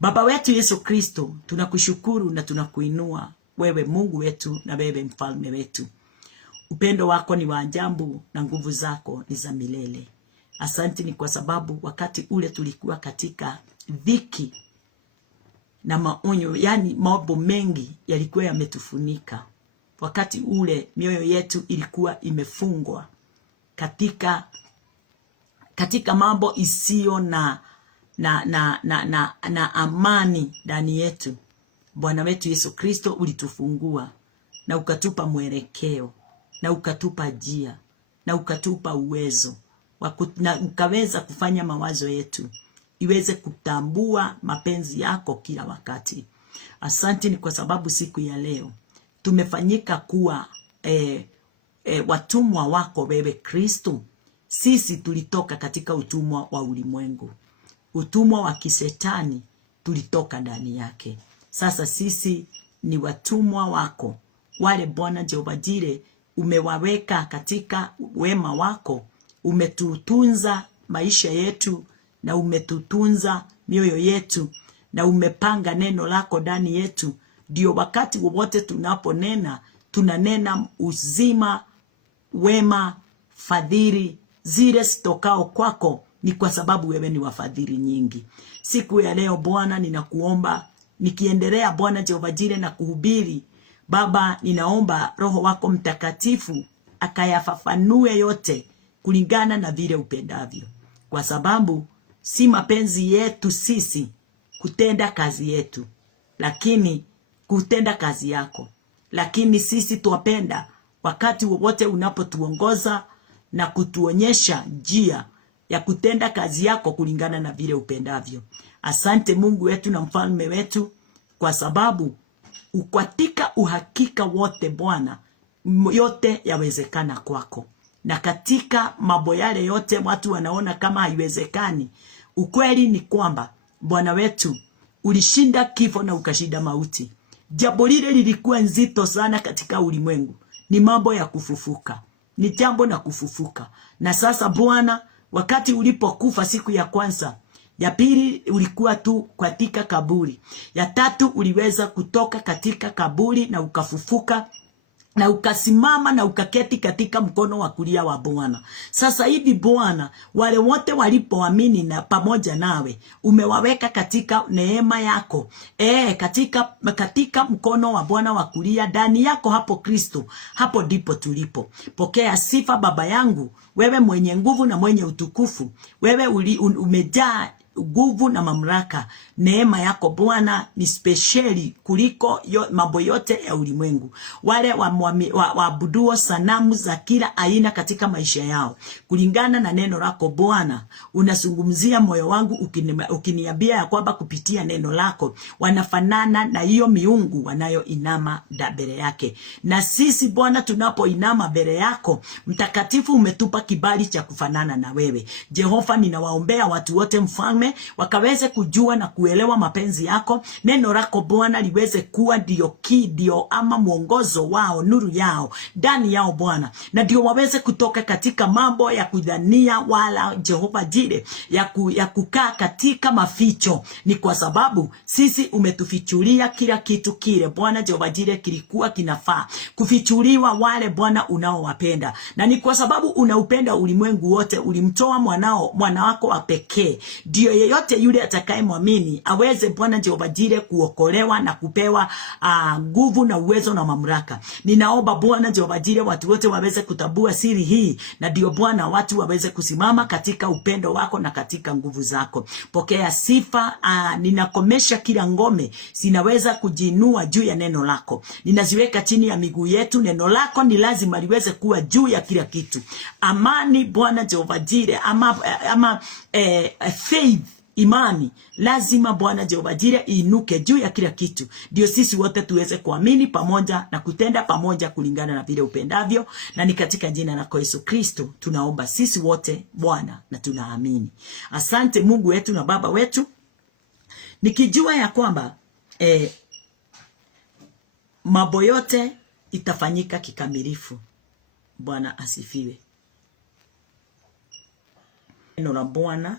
Baba wetu Yesu Kristo, tunakushukuru na tunakuinua wewe Mungu wetu na wewe mfalme wetu. Upendo wako ni wa ajabu na nguvu zako ni za milele. Asante ni kwa sababu wakati ule tulikuwa katika dhiki na maonyo, yani mambo mengi yalikuwa yametufunika. Wakati ule mioyo yetu ilikuwa imefungwa katika mambo isio na amani ndani yetu. Bwana wetu Yesu Kristo ulitufungua na ukatupa mwelekeo na ukatupa njia na ukatupa uwezo na ukaweza kufanya mawazo yetu iweze kutambua mapenzi yako kila wakati. Asante ni kwa sababu siku ya leo tumefanyika kuwa watumwa wako wewe Kristo. Sisi tulitoka katika utumwa wa ulimwengu, utumwa wa kisetani tulitoka ndani yake. Sasa sisi ni watumwa wako, wale Bwana Jehova Jire umewaweka katika wema wako. Umetutunza maisha yetu na umetutunza mioyo yetu na umepanga neno lako ndani yetu. Ndio wakati wowote tunaponena, tunanena uzima, wema, fadhili zile zitokao kwako, ni kwa sababu wewe ni wafadhili nyingi. Siku ya leo Bwana ninakuomba, nikiendelea Bwana Jehova Jire na kuhubiri, Baba ninaomba Roho wako Mtakatifu akayafafanue yote kulingana na vile upendavyo, kwa sababu si mapenzi yetu sisi kutenda kazi yetu, lakini kutenda kazi yako. Lakini sisi tuwapenda wakati wowote unapotuongoza na kutuonyesha njia ya kutenda kazi yako kulingana na vile upendavyo. Asante Mungu wetu na mfalme wetu, kwa sababu ukatika uhakika wote Bwana, yote yawezekana kwako. Na katika mambo yale yote watu wanaona kama haiwezekani, ukweli ni kwamba Bwana wetu ulishinda kifo na ukashinda mauti. Jambo lile lilikuwa nzito sana katika ulimwengu, ni mambo ya kufufuka, ni jambo na kufufuka. Na sasa Bwana, wakati ulipokufa siku ya kwanza, ya pili ulikuwa tu katika kaburi, ya tatu uliweza kutoka katika kaburi na ukafufuka na ukasimama na ukaketi katika mkono wa kulia wa Bwana. Sasa hivi Bwana, wale wote walipoamini na pamoja nawe, umewaweka katika neema yako. Katika mkono wa Bwana wa kulia, ndani yako hapo Kristo, hapo ndipo tulipo. Pokea sifa Baba yangu, wewe mwenye nguvu na mwenye utukufu. Wewe umejaa nguvu na mamlaka. Neema yako Bwana ni speciali kuliko mambo yote ya ulimwengu. Wale waabuduo sanamu za kila aina katika maisha yao, kulingana na neno lako Bwana, unazungumzia moyo wangu ukiniambia ya kwamba kupitia neno lako wanafanana na hiyo miungu wanayoinama mbele yake. Na sisi Bwana, tunapoinama mbele yako mtakatifu, umetupa kibali cha kufanana na wewe. Jehova, ninawaombea watu wote mfalme, wakaweze kujua na kuelewa mapenzi yako. Neno lako Bwana liweze kuwa ndio ama mwongozo wao, nuru yao ndani yao Bwana, na ndio waweze kutoka katika mambo ya kudhania wala Jehova Jire ya kukaa katika maficho. Ni kwa sababu sisi umetufichulia kila kitu kile Bwana Jehova Jire kilikuwa kinafaa kufichuliwa wale Bwana unaowapenda. Na ni kwa sababu unaupenda ulimwengu wote, ulimtoa mwana wako wa pekee, ndio yeyote yule atakayemwamini aweze Bwana Jehova Jire kuokolewa na kupewa nguvu na uwezo na mamlaka. Ninaomba Bwana Jehova Jire watu wote waweze kutambua siri hii, na ndio Bwana watu waweze kusimama katika upendo wako na katika nguvu zako. Pokea sifa. Ninakomesha kila ngome sinaweza kujinua juu ya neno lako, ninaziweka chini ya miguu yetu. Neno lako ni lazima liweze kuwa juu ya kila kitu. Amani Bwana Jehova Jire, ama faith, imani, lazima Bwana Jehova Jire inuke juu ya kila kitu, ndio sisi wote tuweze kuamini pamoja na kutenda pamoja kulingana na vile upendavyo. Na ni katika jina lako Yesu Kristo tunaomba sisi wote Bwana, na tunaamini. Asante Mungu wetu na Baba wetu, nikijua ya kwamba mambo yote itafanyika kikamilifu. Bwana asifiwe. Neno la Bwana,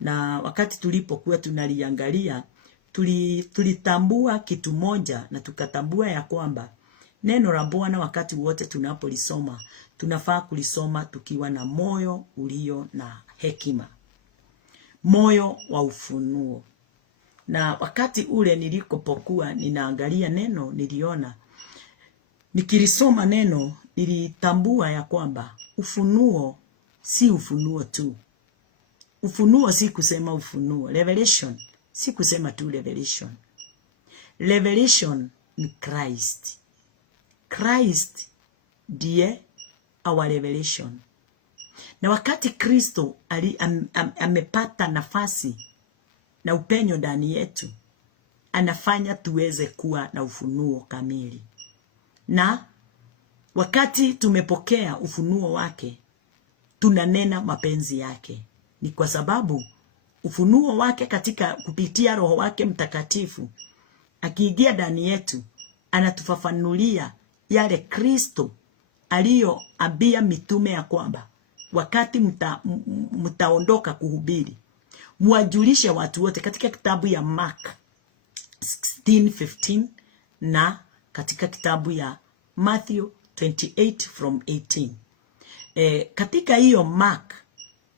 na wakati tulipokuwa tunaliangalia tulitambua kitu moja, na tukatambua ya kwamba neno la Bwana wakati wote tunapolisoma, tunafaa kulisoma tukiwa na moyo ulio na hekima, moyo wa ufunuo. Na wakati ule nilikopokuwa ninaangalia neno, niliona nikilisoma neno, nilitambua ya kwamba ufunuo si ufunuo tu. Ufunuo si kusema ufunuo. Revelation si kusema tu revelation. Revelation ni Christ. Christ ndiye our revelation. Na wakati Kristo amepata nafasi na upenyo ndani yetu, anafanya tuweze kuwa na ufunuo kamili. Na wakati tumepokea ufunuo wake, tunanena mapenzi yake. Ni kwa sababu ufunuo wake katika kupitia Roho wake Mtakatifu akiingia ndani yetu, anatufafanulia yale Kristo aliyoambia mitume ya kwamba wakati mtaondoka kuhubiri, muwajulishe watu wote, katika kitabu ya Mark 16:15 na katika kitabu ya Matthew 28 from 18. Katika hiyo Mark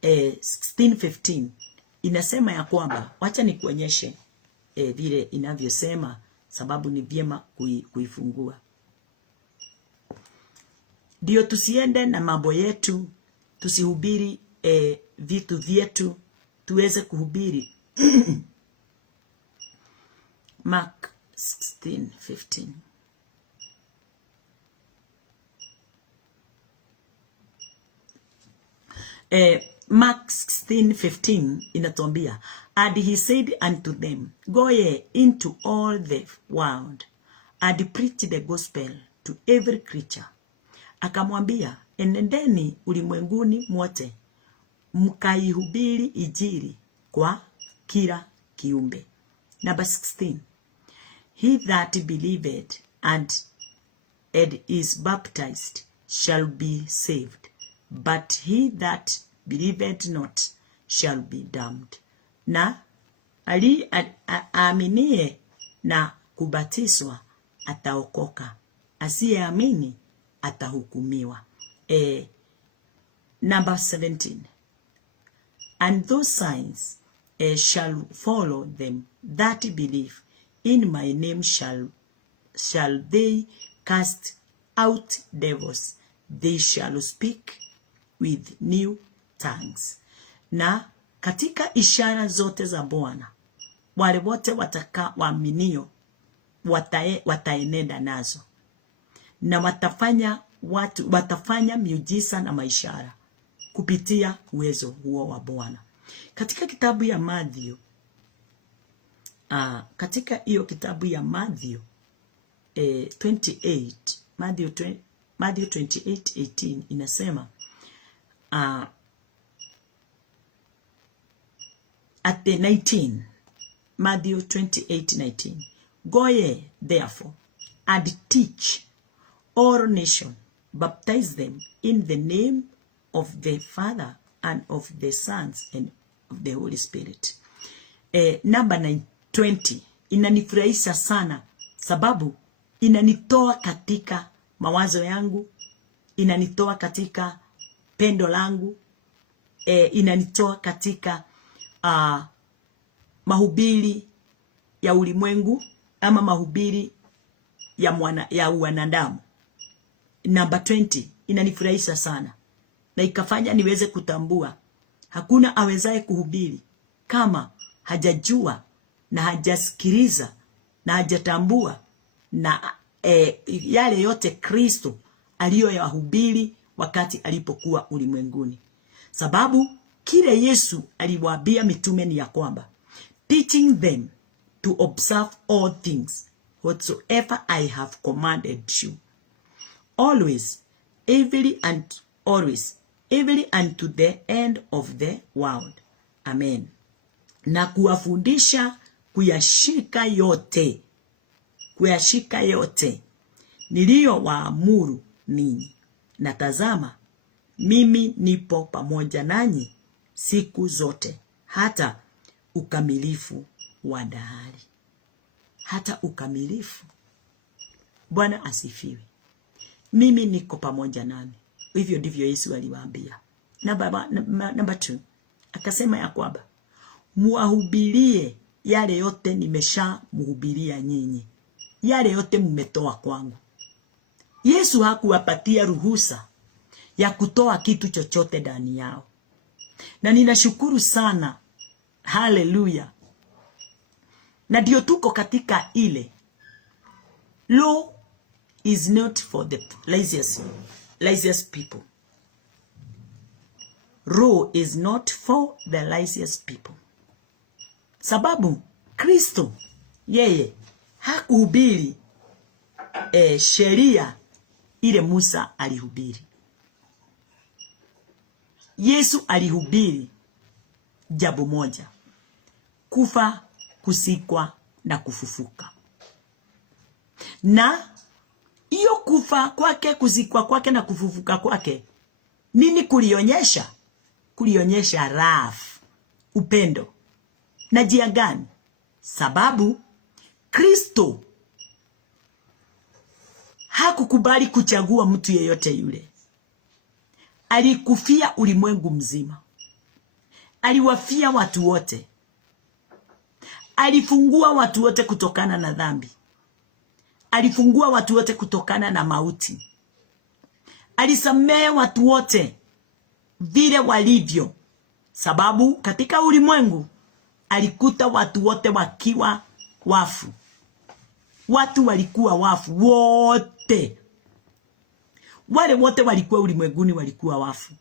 16:15 inasema ya kwamba, wacha nikuonyeshe vile inavyosema, sababu ni vyema kuifungua. Ndio tusiende na mambo yetu, tusihubiri vitu vyetu, tuweze kuhubiri. Mark 16:15. Mark 16:15 inatuambia, and he said unto them, go ye into all the world and preach the gospel to every creature. Akamwambia, enendeni ulimwenguni mwote, mkaihubiri injili kwa kila kiumbe. Number 16. He that believeth and is baptized shall be saved, but he that believeth not shall be damned. Na aaminie na kubatizwa ataokoka, asiyeamini atahukumiwa. Number 17. And those signs shall follow them that believe. In my name shall they cast out devils. They shall speak with new tongues. Na katika ishara zote za Bwana, wale wote waaminio wataenenda nazo, na watafanya miujiza na maishara kupitia uwezo huo wa Bwana. Katika kitabu ya Matthew, katika hiyo kitabu ya Matthew 28, Matthew 28:18 inasema, at the 19, Matthew 28:19, go ye therefore and teach all nations, baptize them in the name of the Father and of the Sons and of the Holy Spirit. Number 20 inanifurahisha sana, sababu inanitoa katika mawazo yangu, inanitoa katika pendo langu, inanitoa katika mahubiri ya ulimwengu ama mahubiri ya wanadamu. Number 20 inanifurahisha sana, na ikafanya niweze kutambua hakuna awezaye kuhubiri kama hajajua na hajasikiliza na hajatambua na yale yote Kristo aliyoyahubiri wakati alipokuwa ulimwenguni. Sababu kile Yesu aliwaambia mitume ni ya kwamba, teaching them to observe all things whatsoever I have commanded you, always, every unto the end of the world. Amen. Na kuwafundisha kuyashika yote niliyowaamuru ninyi, na tazama, mimi nipo pamoja nanyi siku zote hata ukamilifu wa dahari. hata ukamilifu. Bwana asifiwe. Mimi niko pamoja nami. Hivyo ndivyo Yesu aliwaambia. Namba 2 akasema ya kwamba muwahubirie yale yote nimeshamhubiria nyinyi, yale yote mmetoa kwangu. Yesu hakuwapatia ruhusa ya kutoa kitu chochote ndani yao, na ninashukuru sana. Haleluya. Na ndio tuko katika ile law is not for the laziest people. Law is not for the laziest people. Sababu Kristo yeye hakuhubiri sheria ile Musa alihubiri. Yesu alihubiri jambo moja: kufa, kusikwa na kufufuka. Na hiyo kufa kwake, kusikwa kwake na kufufuka kwake, nini kulionyesha? Kulionyesha rafu, upendo. Na njia gani? Sababu Kristo hakukubali kuchagua mtu yeyote yule. Alikufia ulimwengu mzima. Aliwafia watu wote. Alifungua watu wote kutokana na dhambi. Alifungua watu wote kutokana na mauti. Alisamehe watu wote vile walivyo. Sababu katika ulimwengu alikuta watu wote wakiwa wafu. Watu walikuwa wafu wote. Wale wote walikuwa ulimwenguni walikuwa wafu.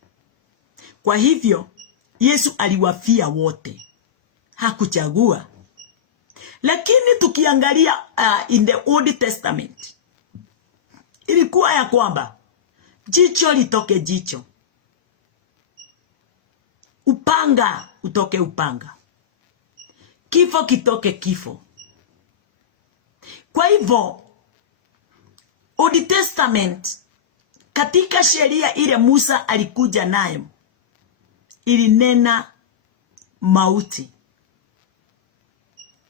Kwa hivyo Yesu aliwafia wote. Hakuchagua. Lakini tukiangalia in the Old Testament, ilikuwa ya kwamba jicho litoke jicho, upanga utoke upanga, kifo kitoke kifo. Kwa hivyo Old Testament, katika sheria ile Musa alikuja nayo, ilinena mauti,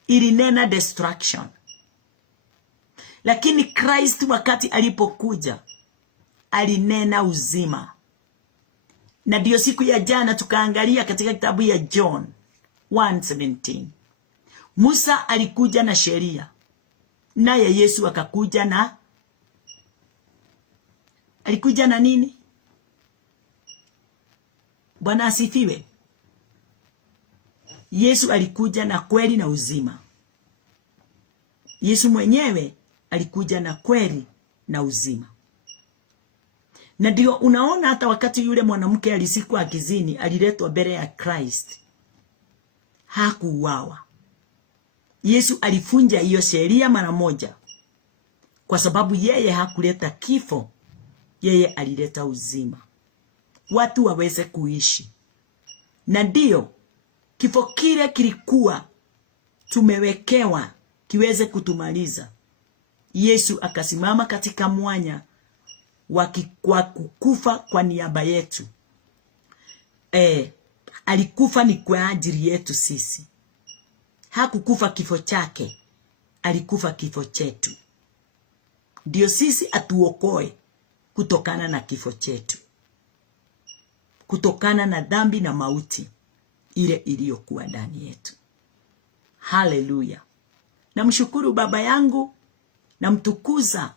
ilinena destruction. Lakini Christ wakati alipokuja alinena uzima. Na ndio siku ya jana tukaangalia katika kitabu ya John 1:17. Musa alikuja na sheria, naye Yesu akakuja na nini? Bwana asifiwe. Yesu alikuja na kweli na uzima. Yesu mwenyewe alikuja na kweli na uzima. Na ndio unaona hata wakati yule mwanamke alisikwa akizini, aliletwa mbele ya Christ, hakuuawa. Yesu alifunja hiyo sheria mara moja, kwa sababu yeye hakuleta kifo, yeye alileta uzima, watu waweze kuishi. Na ndio kifo kile kilikuwa tumewekewa kiweze kutumaliza. Yesu akasimama katika mwanya kwa kukufa kwa niaba yetu. Alikufa ni kwa ajili yetu sisi. Hakukufa kifo chake, alikufa kifo chetu. Ndio sisi atuokoe kutokana na kifo chetu, kutokana na dhambi na mauti ile iliyokuwa ndani yetu. Haleluya. Namshukuru Baba yangu, namtukuza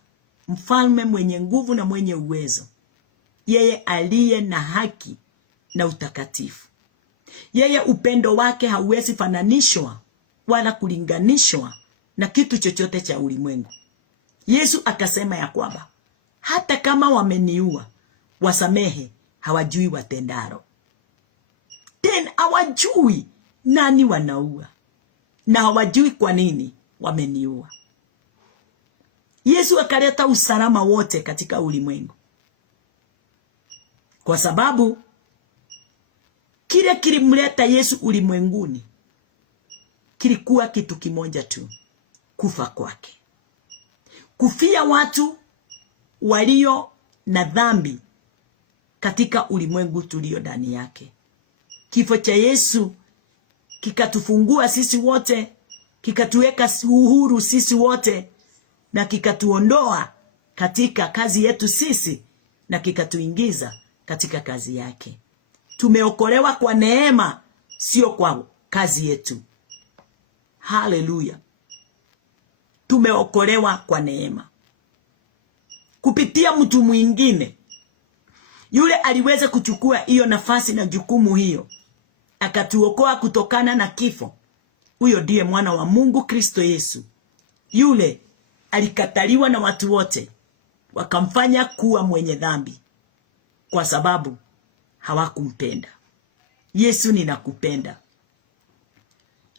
Mfalme mwenye nguvu na mwenye uwezo, yeye aliye na haki na utakatifu. Yeye upendo wake hauwezi fananishwa wala kulinganishwa na kitu chochote cha ulimwengu. Yesu akasema ya kwamba hata kama wameniua, wasamehe, hawajui watendalo. Tena hawajui nani wanaua, na hawajui kwa nini wameniua. Yesu akaleta usalama wote katika ulimwengu, kwa sababu kile kilimleta Yesu ulimwenguni kilikuwa kitu kimoja tu: kufa kwake. Kufia watu walio na dhambi katika ulimwengu tulio ndani yake. Kifo cha Yesu kikatufungua sisi wote, kikatuweka uhuru sisi wote, na kikatuondoa katika kazi yetu sisi, na kikatuingiza katika kazi yake. Tumeokolewa kwa neema, sio kwa kazi yetu. Haleluya. Tumeokolewa kwa neema kupitia mtu mwingine. Yule aliweza kuchukua hiyo nafasi na jukumu hiyo, akatuokoa kutokana na kifo. Huyo ndiye mwana wa Mungu, Kristo Yesu. Yule alikataliwa na watu wote, wakamfanya kuwa mwenye dhambi kwa sababu hawakumpenda. Yesu, ninakupenda.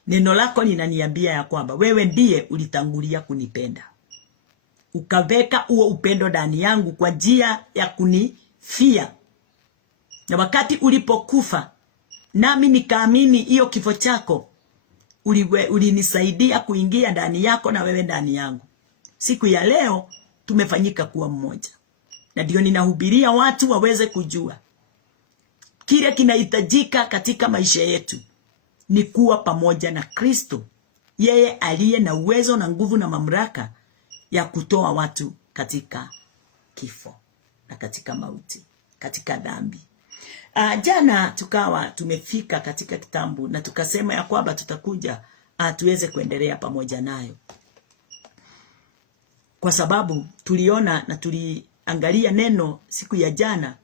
Neno lako linaniambia ya kwamba wewe ndiye ulitangulia kunipenda, ukaweka huo upendo ndani yangu kwa njia ya kunifia. Na wakati ulipokufa, nami nikaamini hiyo kifo chako, ulinisaidia kuingia ndani yako na wewe ndani yangu. Siku ya leo tumefanyika kuwa mmoja, na ndio ninahubiria watu waweze kujua kile kinahitajika katika maisha yetu ni kuwa pamoja na Kristo, yeye aliye na uwezo na nguvu na mamlaka ya kutoa watu katika kifo na katika mauti, katika dhambi. Jana tukawa tumefika katika kitabu na tukasema ya kwamba tutakuja tuweze kuendelea pamoja nayo, kwa sababu tuliona na tuliangalia neno siku ya jana.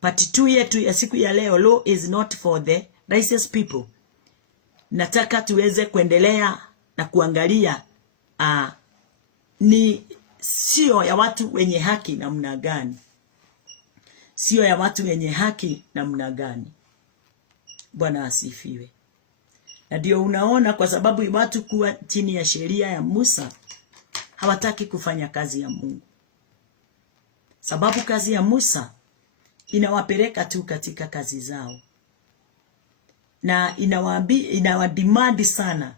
Part 2 yetu ya siku ya leo, law is not for the righteous people. Nataka tuweze kuendelea na kuangalia ni sio ya watu wenye haki namna gani. Sio ya watu wenye haki namna gani. Bwana asifiwe. Na ndio unaona, kwa sababu watu kuwa chini ya sheria ya Musa hawataki kufanya kazi ya Mungu. Sababu kazi ya Musa inawapeleka tu katika kazi zao, na inawadimandi sana.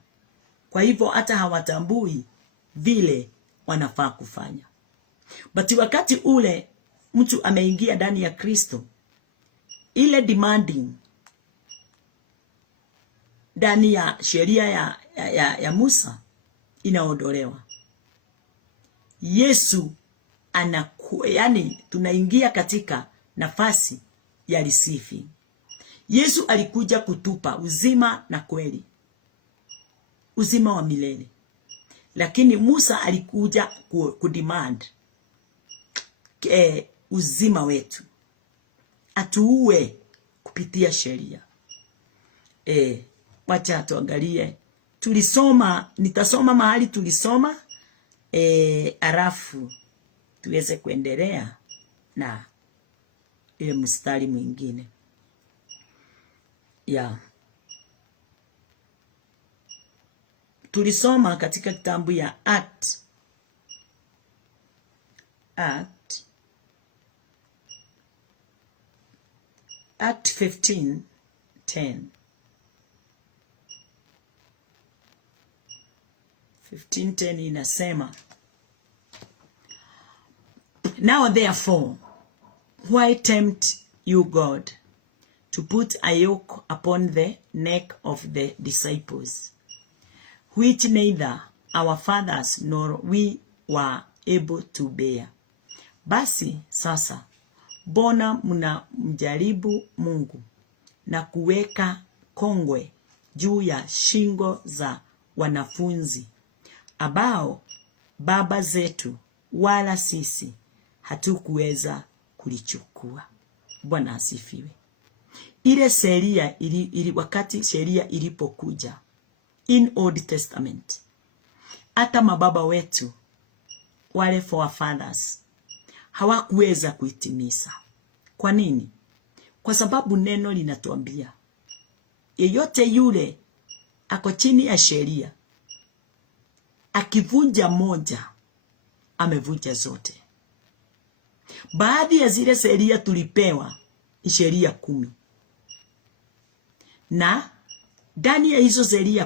Kwa hivyo hata hawatambui vile wanafaa kufanya. But wakati ule mtu ameingia ndani ya Kristo, ile demanding ndani ya sheria ya Musa inaondolewa. Yesu yani tunaingia katika nafasi ya receiving. Yesu alikuja kutupa uzima na kweli, uzima wa milele. Lakini Musa alikuja kudemand uzima wetu, atuue kupitia sheria. Wacha tuangalie. Tulisoma, nitasoma mahali tulisoma, alafu tuweze kuendelea na ile mstari mwingine. Tulisoma katika kitabu ya Act 15:10. 15:10 inasema, now therefore why tempt you God to put a yoke upon the neck of the disciples, which neither our fathers nor we were able to bear? Basi sasa, mbona mnamjaribu Mungu na kuweka kongwe juu ya shingo za wanafunzi ambao baba zetu wala sisi hatukuweza kulichukua? Bwana asifiwe. Ile sheria wakati sheria ilipokuja in Old Testament, hata mababa wetu wale forefathers hawakuweza kuitimiza. Kwa nini? Kwa sababu neno linatuambia yeyote yule ako chini ya sheria akivunja moja amevunja zote. Baadhi ya zile sheria tulipewa ni sheria 10, na ndani ya hizo sheria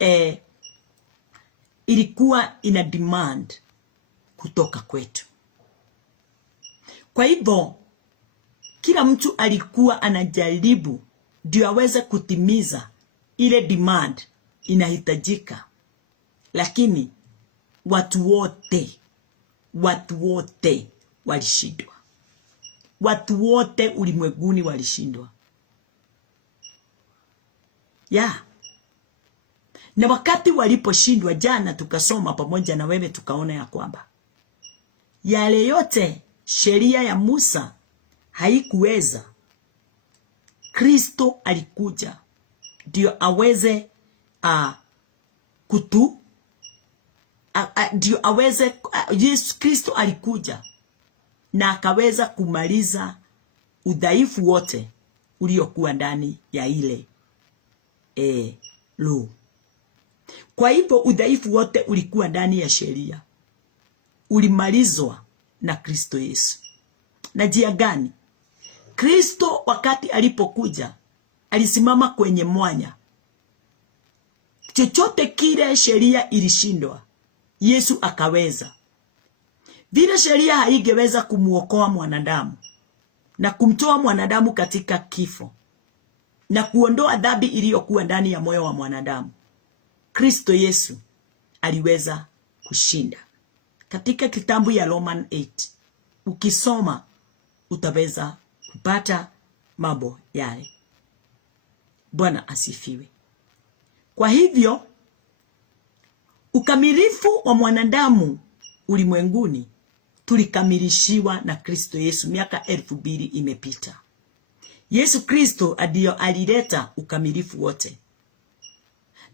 10 ilikuwa ina demand kutoka kwetu. Kwa hivyo kila mtu alikuwa anajaribu ndio aweze kutimiza ile demand inahitajika, lakini watu wote walishindwa. Watu wote ulimwenguni walishindwa. Na wakati waliposhindwa, jana tukasoma pamoja na wewe tukaona ya kwamba yale yote sheria ya Musa haikuweza. Kristo alikuja ndio aweze Yesu Kristo alikuja na akaweza kumaliza udhaifu wote uliokuwa ndani ya ile law. Kwa hivyo udhaifu wote ulikuwa ndani ya sheria ulimalizwa na Kristo Yesu. Na njia gani? Kristo wakati alipokuja alisimama kwenye mwanya. Chochote kile sheria ilishindwa, Yesu akaweza. Vile sheria haingeweza kumuokoa mwanadamu na kumtoa mwanadamu katika kifo na kuondoa dhambi iliyokuwa ndani ya moyo wa mwanadamu, Kristo Yesu aliweza kushinda. Katika kitabu ya Roman 8 ukisoma utaweza kupata mambo yale. Bwana asifiwe. Kwa hivyo ukamilifu wa mwanadamu ulimwenguni tulikamilishiwa na Kristo Yesu. Miaka 2000 imepita. Yesu Kristo ndio alileta ukamilifu wote.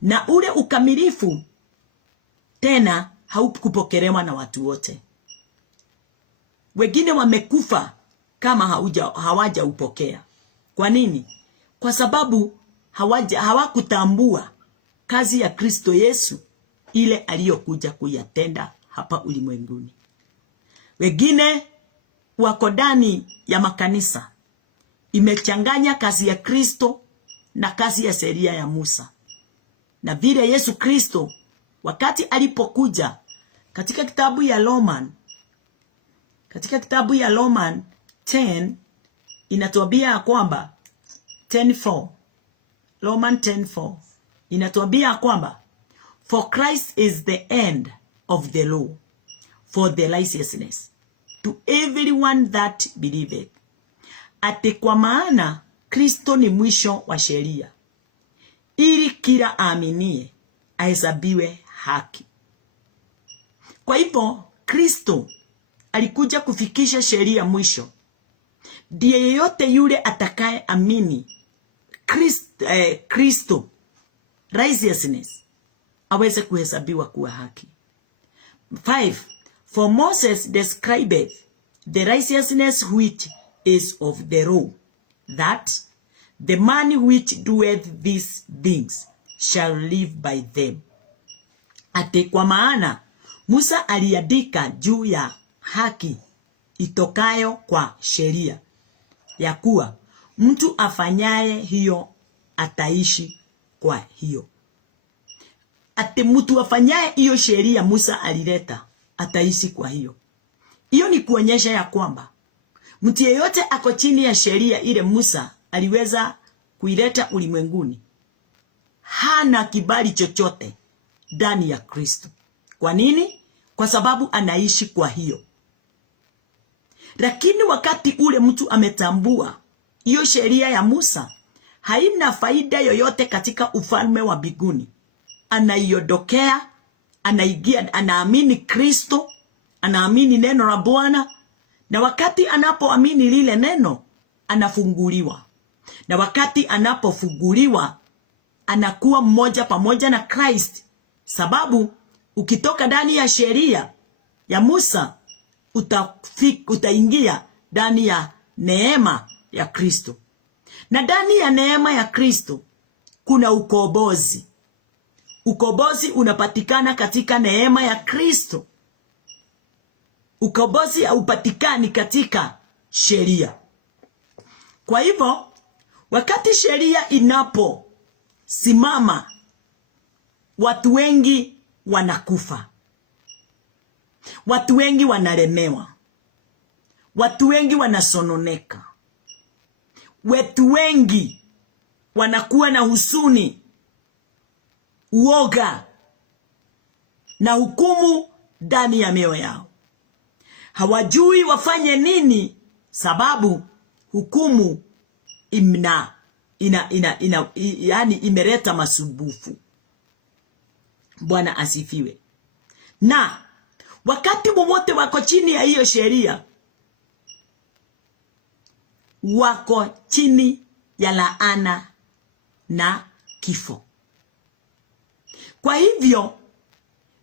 Na ule ukamilifu tena haukupokelewa na watu wote. Wengine wamekufa kama hawajaupokea. Kwa nini? Kwa sababu hawakutambua kazi ya Kristo Yesu ile aliyokuja kuyatenda hapa ulimwenguni. Wengine wako ndani ya makanisa imechanganya kazi ya Kristo na kazi ya sheria ya Musa. Na vile Yesu Kristo wakati alipokuja katika kitabu ya Roman 10 inatuambia kwamba Roman 10:4 inatuambia kwamba for Christ is the end of the law for the righteousness to everyone that believeth. Ati kwa maana Kristo ni mwisho wa sheria ili kila aaminie ahesabiwe haki. Kwa hivyo Kristo alikuja kufikisha sheria mwisho. Ndiye yeyote yule atakaye amini Kristo righteousness aweze kuhesabiwa kuwa haki. 5. For Moses described the righteousness which is of the law, that the man which doeth these things shall live by them. Ate kwa maana Musa aliandika juu ya haki itokayo kwa sheria, ya kuwa mtu afanyaye hiyo ataishi kwa hiyo. Ate mtu afanyaye hiyo sheria Musa alileta ataishi kwa hiyo. Hiyo ni kuonyesha ya kwamba mtu yeyote ako chini ya sheria ile Musa aliweza kuileta ulimwenguni hana kibali chochote ndani ya Kristo. Kwa nini? Kwa sababu anaishi kwa hiyo. Lakini wakati ule mtu ametambua hiyo sheria ya Musa haina faida yoyote katika ufalme wa mbinguni, anaiondokea, anaingia, anaamini Kristo, anaamini neno la Bwana, na wakati anapoamini lile neno anafunguliwa. Na wakati anapofunguliwa anakuwa mmoja pamoja na Christ, sababu ukitoka ndani ya sheria ya Musa utaingia ndani ya neema ya Kristo. Na ndani ya neema ya Kristo kuna ukombozi. Ukombozi unapatikana katika neema ya Kristo. Ukombozi haupatikani katika sheria. Kwa hivyo wakati sheria inaposimama, watu wengi wanakufa. Watu wengi wanalemewa. Watu wengi wanasononeka. Watu wengi wanakuwa na huzuni uoga na hukumu ndani ya mioyo yao. Hawajui wafanye nini, sababu hukumu yani imeleta masumbufu. Bwana asifiwe. Na wakati wowote wako chini ya hiyo sheria, wako chini ya laana na kifo. Kwa hivyo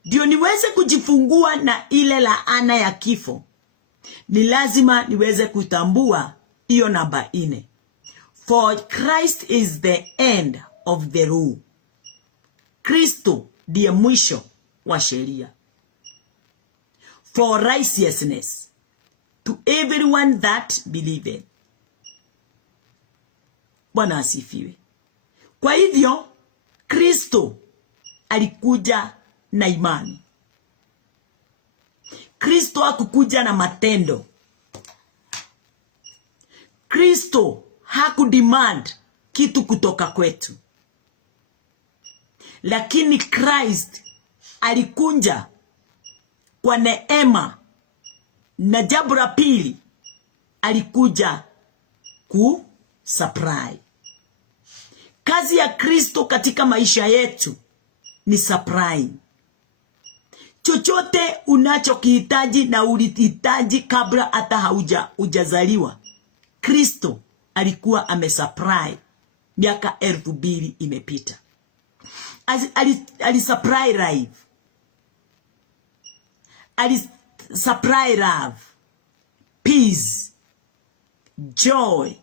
ndio niweze kujifungua na ile laana ya kifo, ni lazima niweze kutambua hiyo namba 4. For Christ is the end of the rule. Kristo ndiye mwisho wa sheria. For righteousness to everyone that believeth. Bwana asifiwe. Kwa hivyo Kristo alikuja na imani. Kristo hakukuja na matendo. Kristo hakudemand kitu kutoka kwetu. Lakini Christ alikuja kwa neema, na jambo la pili alikuja kusupply. Kazi ya Kristo katika maisha yetu ni supply. Chochote unachokihitaji na ulihitaji kabla hata hujazaliwa, Kristo alikuwa amesupply. Miaka 2000 imepita. Alisupply life. Alisupply love, peace, joy,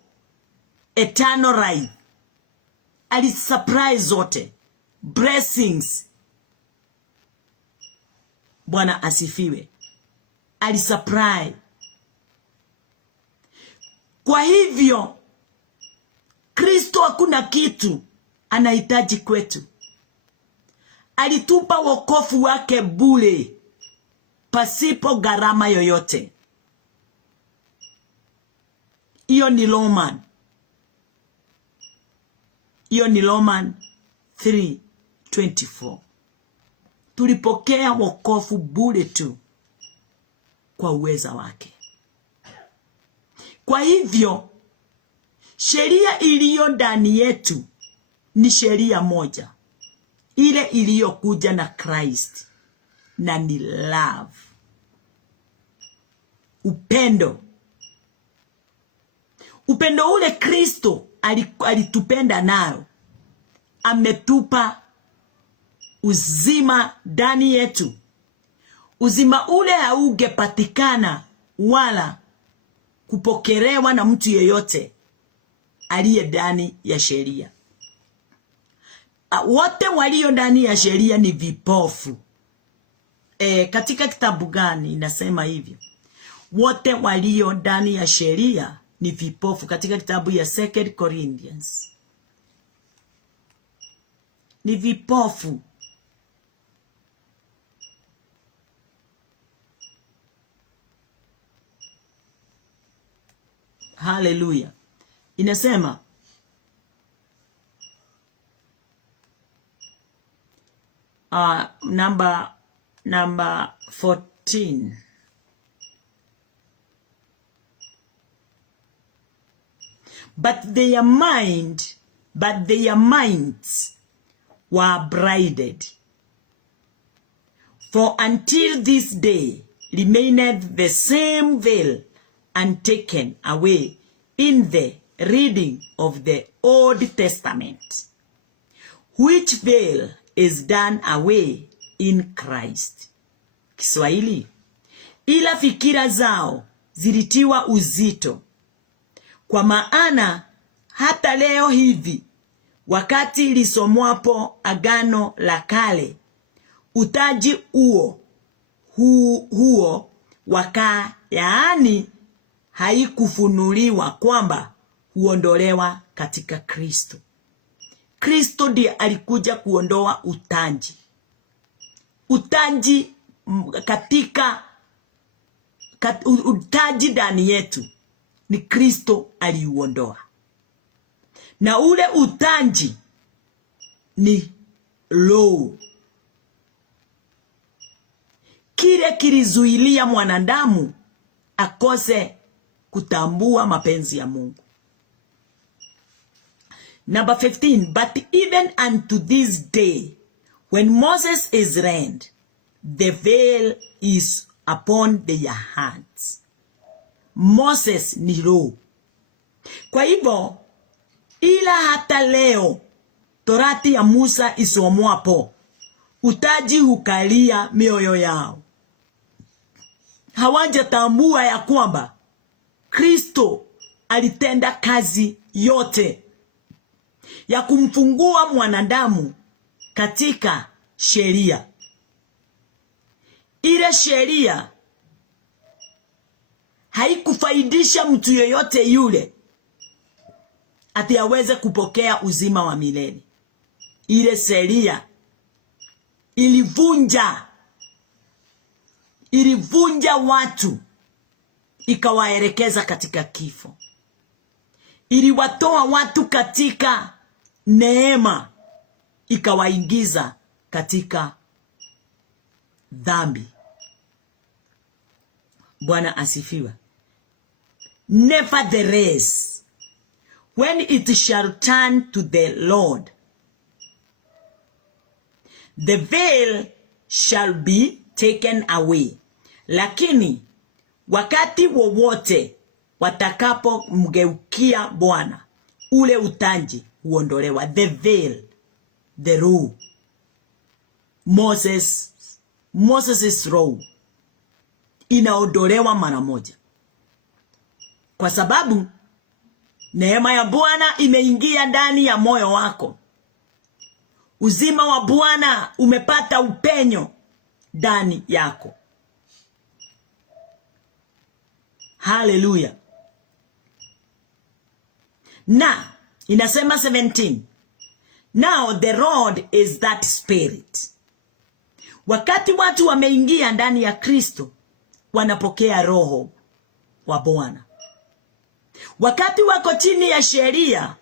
eternal life. Alisupply zote, blessings. Bwana asifiwe. Alisupply. Kwa hivyo Kristo hakuna kitu anahitaji kwetu. Alitupa wokovu wake bure, pasipo gharama yoyote. Hiyo ni Roman 3:24. Tulipokea wokovu bure tu kwa uweza wake. Kwa hivyo sheria iliyo ndani yetu ni sheria moja, ile iliyokuja na Christ, na ni love, upendo. Upendo ule Kristo alitupenda nayo, ametupa uzima ndani yetu. Uzima ule haugepatikana wala kupokelewa na mtu yeyote aliye ndani ya sheria. Wote walio ndani ya sheria ni vipofu. Katika kitabu gani inasema hivyo? Wote walio ndani ya sheria ni vipofu. Katika kitabu ya 2 Corinthians. Ni vipofu. Hallelujah. Inasema number 14. But their minds were blinded. For until this day remaineth the same veil untaken away in the reading of the Old Testament, which veil is done away in Christ. Kiswahili. Ila fikira zao zilitiwa uzito, kwa maana hata leo hivi wakati lisomwapo Agano la Kale, utaji huo wakaa, yaani haikufunuliwa kwamba huondolewa katika Kristo. Kristo ndiye alikuja kuondoa utaji. Utaji utaji ndani yetu ni Kristo aliuondoa. Na ule utaji ni law. Kile kilizuilia mwanadamu akose kutambua mapenzi ya Mungu. Number 15, but even unto this day, when Moses is reigned, the veil is upon their hearts. Moses ni law. Kwa hivyo, ila hata leo, Torati ya Musa isomwapo, utaji hukalia mioyo yao. Hawajatambua ya kwamba Kristo alitenda kazi yote ya kumfungua mwanadamu katika sheria. Ile sheria haikufaidisha mtu yoyote yule ati aweze kupokea uzima wa milele. Ile sheria ilivunja watu, ikawaelekeza katika kifo. Iliwatoa watu katika neema, ikawaingiza katika dhambi. Bwana asifiwe. Nevertheless, when it shall turn to the Lord, the veil shall be taken away. Lakini wakati wowote watakapo mgeukia Bwana, ule utanji huondolewa. The veil, the rule, Moses' rule inaondolewa mara moja, kwa sababu neema ya Bwana imeingia ndani ya moyo wako. Uzima wa Bwana umepata upenyo ndani yako. Hallelujah. Na inasema 17, now the Lord is that spirit. Wakati watu wameingia ndani ya Kristo, wanapokea roho wa Bwana. Wakati wako chini ya sheria,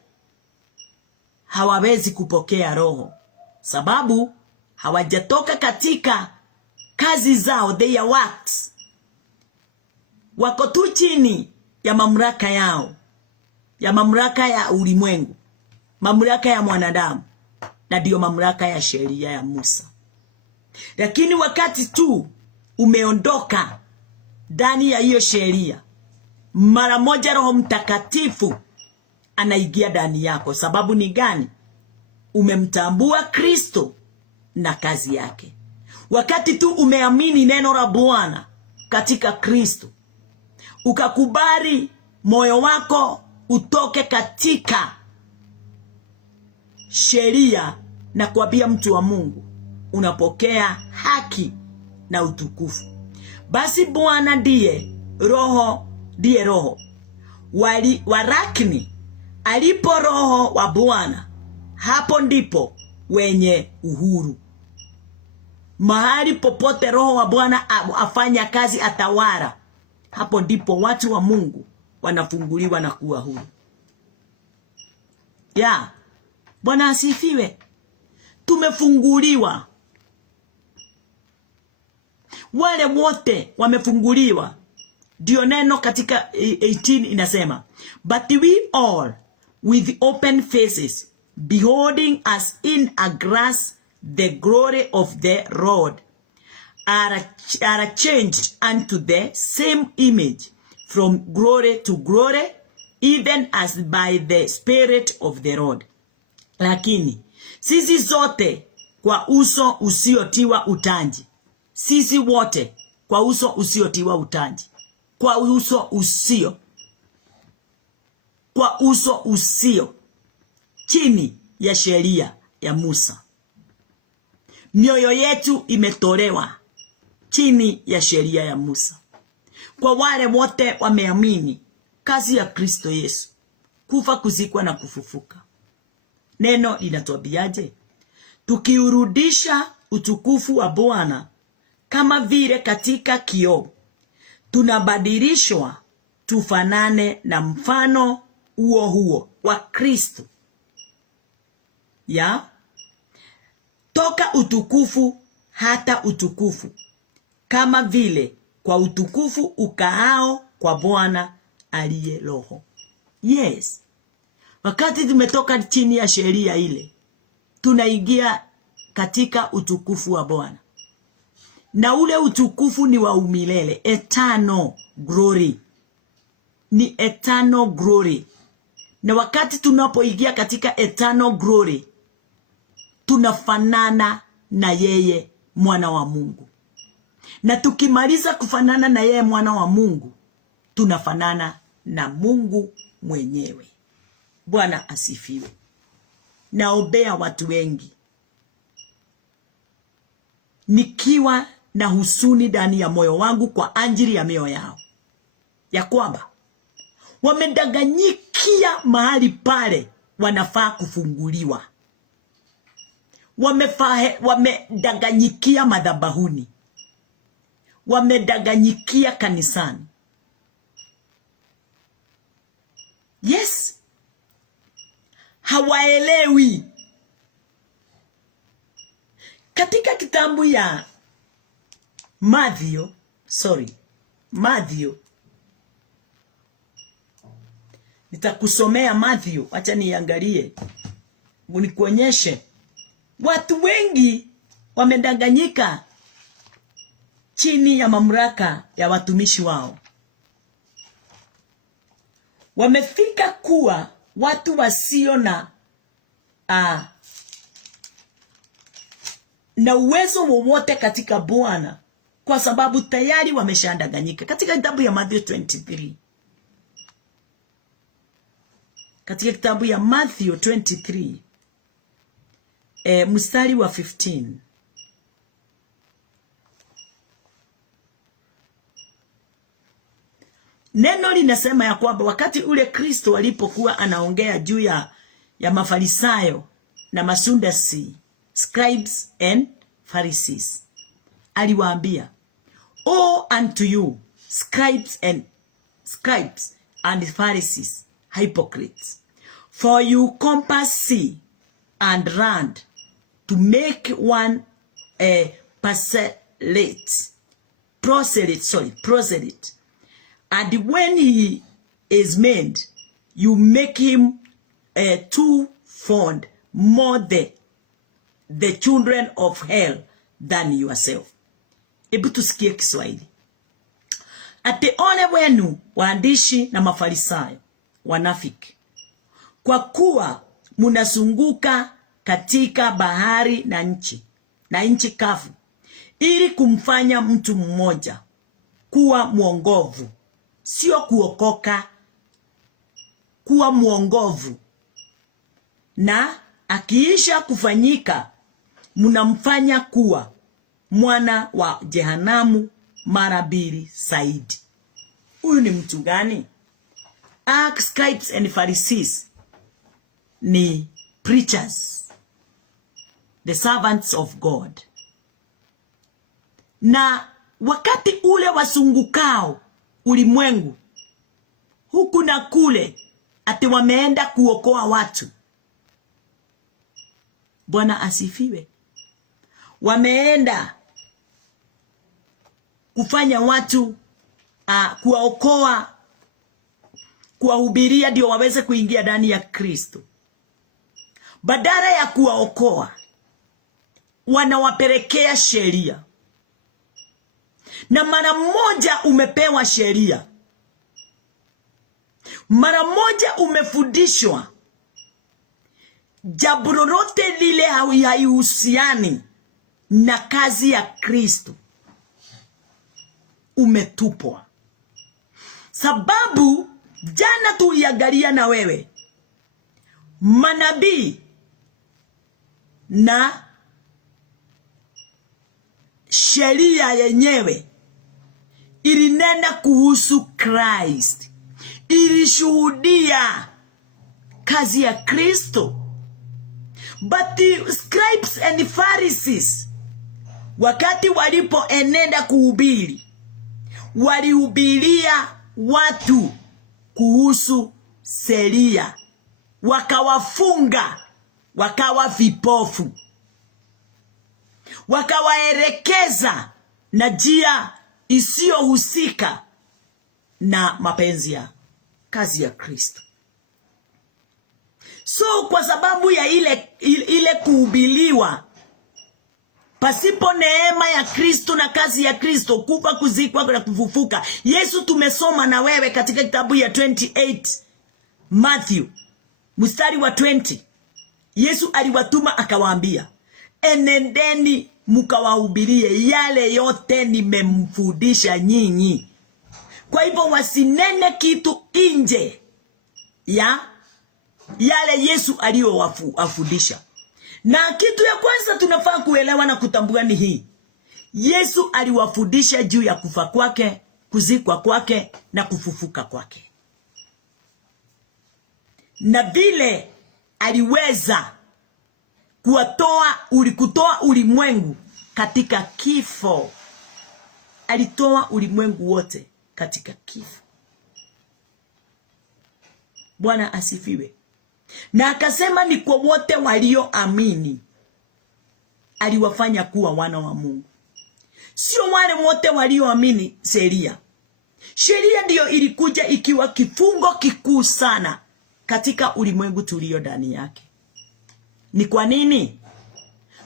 hawawezi kupokea roho, sababu hawajatoka katika kazi zao, their works. Wako tu chini ya mamlaka yao, ya mamlaka ya ulimwengu, mamlaka ya mwanadamu, na ndio mamlaka ya sheria ya Musa. Lakini wakati tu umeondoka ndani ya hiyo sheria, mara moja Roho Mtakatifu anaingia ndani yako. Sababu ni gani? Umemtambua Kristo na kazi yake. Wakati tu umeamini neno la Bwana katika Kristo, ukakubali moyo wako utoke katika sheria na kuambia mtu wa Mungu, unapokea haki na utukufu. Basi Bwana ndiye roho. Walakini alipo Roho wa Bwana, hapo ndipo wenye uhuru. Mahali popote Roho wa Bwana afanya kazi, atawala, hapo ndipo watu wa Mungu wanafunguliwa na kuwa huru. Bwana asifiwe. Tumefunguliwa. Wale wote wamefunguliwa. Ndio neno katika 18 inasema, but we all with open faces, beholding as in a glass the glory of the Lord, are changed unto the same image from glory to glory, even as by the Spirit of the Lord. Lakini sisi zote kwa uso usiotiwa utanji. Sisi wote kwa uso usiotiwa utanji. Kwa uso usio chini ya sheria ya Musa. Mioyo yetu imetolewa chini ya sheria ya Musa. Kwa wale wote wameamini kazi ya Kristo Yesu, kufa, kuzikwa na kufufuka. Neno linatuambiaje? Tukiurudisha utukufu wa Bwana kama vile katika kioo, tunabadilishwa tufanane na mfano huo wa Kristo. toka utukufu hata utukufu, kama vile kwa utukufu ukaao kwa Bwana aliye Roho. Yes. Wakati tumetoka chini ya sheria ile, tunaingia katika utukufu wa Bwana. Na ule utukufu ni wa umilele, eternal glory. Ni eternal glory. Na wakati tunapoingia katika eternal glory, tunafanana na yeye mwana wa Mungu. Na tukimaliza kufanana na yeye mwana wa Mungu, tunafanana na Mungu mwenyewe. Bwana asifiwe. Naombea watu wengi, nikiwa na husuni ndani ya moyo wangu kwa ajili ya mioyo yao, ya kwamba wamedanganyikia mahali pale wanafaa kufunguliwa. Wamedanganyikia madhabahuni, wamedanganyikia kanisani. Yes. Hawaelewi. Katika kitabu ya Matthew, nitakusomea Matthew, acha niangalie, nikuonyeshe. Watu wengi wamedanganyika chini ya mamlaka ya watumishi wao. Wamefika kuwa watu wasio na uwezo wowote katika Bwana, kwa sababu tayari wameshandanganyika. Katika kitabu ya Matthew 23, katika kitabu ya Matthew 23, mstari wa 15, neno linasema ya kwamba wakati ule Kristo alipokuwa anaongea juu ya Mafarisayo na Masundasi, scribes and Pharisees, aliwaambia, "Oh unto you, scribes and Pharisees, hypocrites, for you compass sea and land to make one proselyte, and when he is made, you make him twofold more the children of hell than yourself." Hebu tusikie Kiswahili. "Ate ole wenu waandishi na Mafarisayo wanafiki, kwa kuwa munazunguka katika bahari na nchi kavu, ili kumfanya mtu mmoja kuwa mwongovu." Sio kuokoka, kuwa mwongovu. "Na akiisha kufanyika, mnamfanya kuwa mwana wa jehanamu mara mbili zaidi." Huyu ni mtu gani? Scribes and Pharisees ni preachers, the servants of God. Na wakati ule wasungukao ulimwengu huku na kule, ati wameenda kuokoa watu. Bwana asifiwe. Wameenda kufanya watu kuwaokoa, kuwahubiria ndio waweze kuingia ndani ya Kristo. Badala ya kuwaokoa, wanawapelekea sheria. Na mara moja umepewa sheria, mara moja umefundishwa, jambo lolote lile haihusiani na kazi ya Kristo, umetupwa. Sababu jana tuiangalia na wewe, manabii na sheria yenyewe ilinena kuhusu Christ, ilishuhudia kazi ya Kristo. But the scribes and the Pharisees, wakati walipoenenda kuhubiri, walihubiria watu kuhusu sheria, wakawafunga, wakawa vipofu. wakawaelekeza na njia isiyohusika na mapenzi ya kazi ya Kristo. So kwa sababu ya ile kuhubiliwa pasipo neema ya Kristo na kazi ya Kristo, kufa, kuzikwa na kufufuka. Yesu tumesoma na wewe katika kitabu ya 28 Matthew mstari wa 20. Yesu aliwatuma akawaambia, enendeni mkawahubirie yale yote nimemfundisha nyinyi. Kwa hivyo wasinene kitu nje ya yale Yesu aliyowafundisha. Na kitu ya kwanza tunafaa kuelewa na kutambua ni hii: Yesu aliwafundisha juu ya kufa kwake, kuzikwa kwake na kufufuka kwake, na vile aliweza kutoa ulimwengu katika kifo. Alitoa ulimwengu wote katika kifo. Bwana asifiwe. Na akasema ni kwa wote walioamini aliwafanya kuwa wana wa Mungu. Sio wale wote walioamini sheria. Sheria ndiyo ilikuja ikiwa kifungo kikuu sana katika ulimwengu tulio ndani yake. Ni kwa nini?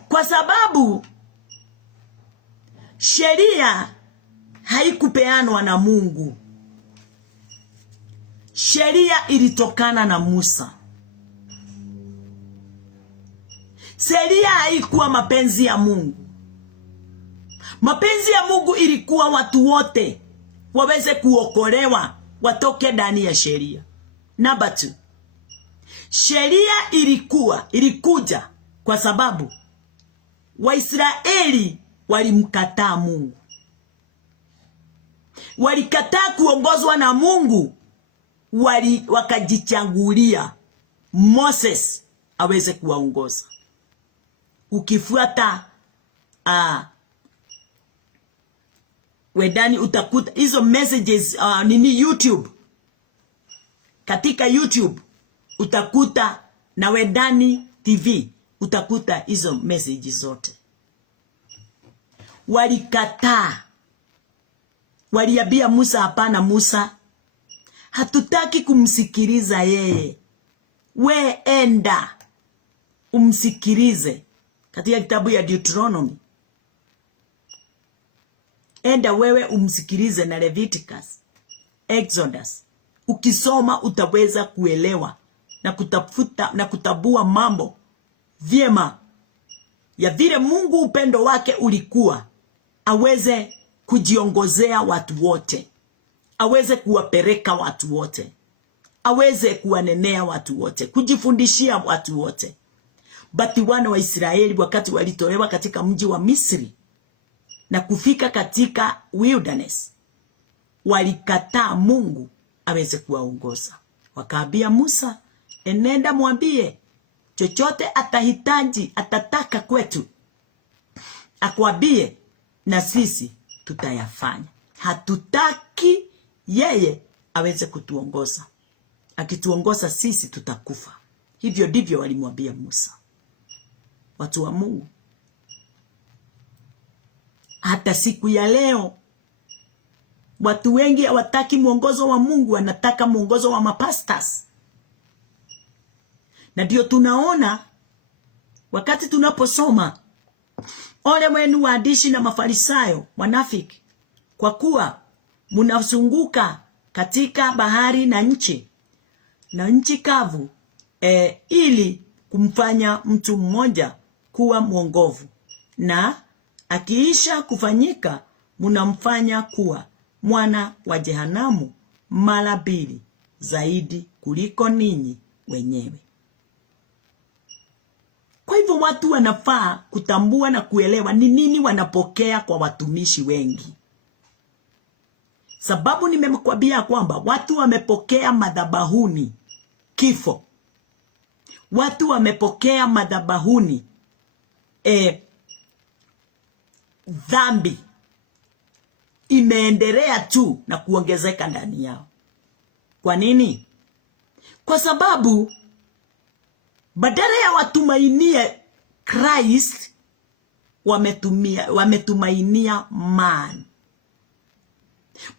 Kwa sababu sheria haikupeanwa na Mungu. Sheria ilitokana na Musa. Sheria haikuwa mapenzi ya Mungu. Mapenzi ya Mungu ilikuwa watu wote waweze kuokolewa, watoke ndani ya sheria. Number 2. Sheria ilikuja kwa sababu Waisraeli walimkataa Mungu. Walikataa kuongozwa na Mungu, wakajichagulia Moses aweze kuwaongoza. Ukifuata wedani utakuta hizo messages YouTube. Katika YouTube utakuta na Wedani TV utakuta hizo messages zote. Walikataa. Waliambia Musa, hapana Musa, hatutaki kumsikiliza yeye. We enda umsikilize. Katika kitabu ya Deuteronomy, enda wewe umsikilize, na Leviticus, Exodus. Ukisoma utaweza kuelewa na kutafuta na kutabua mambo vyema ya vile Mungu upendo wake ulikuwa aweze kujiongozea watu wote, aweze kuwapeleka watu wote, aweze kuwanenea watu wote, kujifundishia watu wote. Bati wana wa Israeli wakati walitolewa katika mji wa Misri na kufika katika wilderness, walikataa Mungu aweze kuwaongoza. Wakaambia Musa, enenda mwambie chochote atahitaji, atataka kwetu, akwambie na sisi tutayafanya. Hatutaki yeye aweze kutuongoza. Akituongoza sisi tutakufa. Hivyo ndivyo walimwambia Musa. Watu wa Mungu, hata siku ya leo watu wengi hawataki mwongozo wa Mungu, wanataka mwongozo wa mapastors. Na ndio tunaona wakati tunaposoma, ole wenu waandishi na mafarisayo wanafiki, kwa kuwa mnazunguka katika bahari na nchi kavu, ili kumfanya mtu mmoja kuwa mwongovu, na akiisha kufanyika mnamfanya kuwa mwana wa jehanamu mara 2 zaidi kuliko ninyi wenyewe. Kwa hivyo watu wanafaa kutambua na kuelewa ni nini wanapokea kwa watumishi wengi. Sababu nimekwambia kwamba watu wamepokea madhabahuni kifo. Watu wamepokea madhabahuni dhambi. Imeendelea tu na kuongezeka ndani yao. Kwa nini? Kwa sababu badala ya watumainie Christ wametumainia man.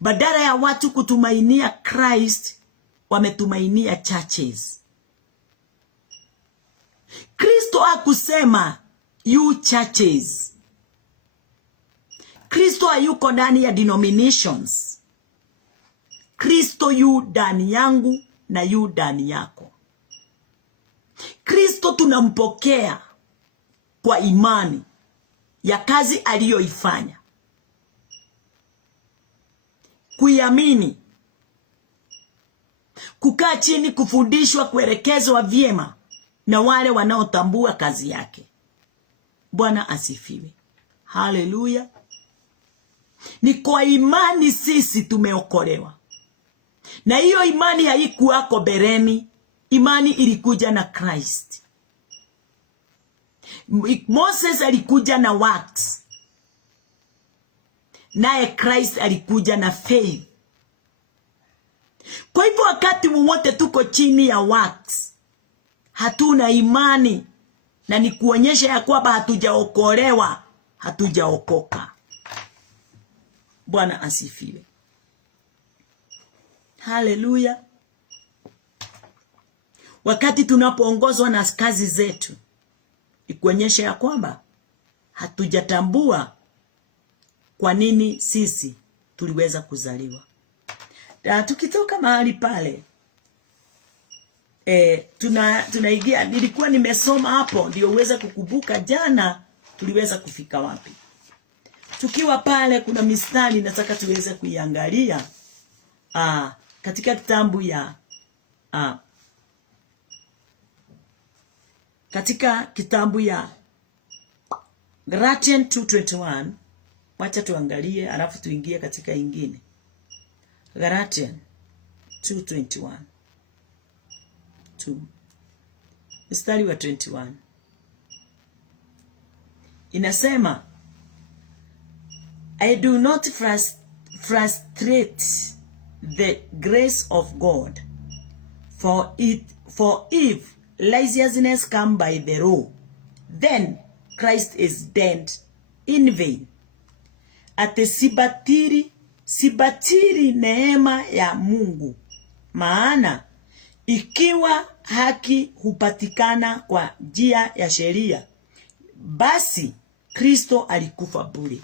Badala ya watu kutumainia Christ, wametumainia churches. Kristo hakusema you churches. Kristo hayuko ndani ya denominations. Kristo yu ndani yangu na yu ndani yako. Kristo tunampokea kwa imani ya kazi aliyoifanya. Kuiamini, kukaa chini, kufundishwa, kuelekezwa vyema na wale wanaotambua kazi yake. Bwana asifiwe. Haleluya. Ni kwa imani sisi tumeokolewa. Na hiyo imani haikuwako bereni. Imani ilikuja na Christ. Moses alikuja na works, naye Christ alikuja na faith. Kwa hivyo wakati wote tuko chini ya works, hatuna imani, na ni kuonyesha ya kwamba hatujaokolewa, hatujaokoka. Bwana asifiwe. Haleluya. Wakati tunapoongozwa na kazi zetu, ikuonyesha ya kwamba hatujatambua kwa nini sisi tuliweza kuzaliwa. Tukitoka mahali pale, tunaigia, nilikuwa nimesoma hapo ndio uweze kukumbuka jana tuliweza kufika wapi. Tukiwa pale kuna mistari nataka tuweze kuiangalia katika kitabu ya Galatians 2:21. Wacha tuangalie alafu tuingie katika ingine. Galatians 2:21. Mstari wa 21. Inasema, I do not frustrate the grace of God, for if righteousness come by the law, then Christ is dead in vain. Ate sibatiri neema ya Mungu, maana ikiwa haki hupatikana kwa njia ya sheria, basi Kristo alikufa bure.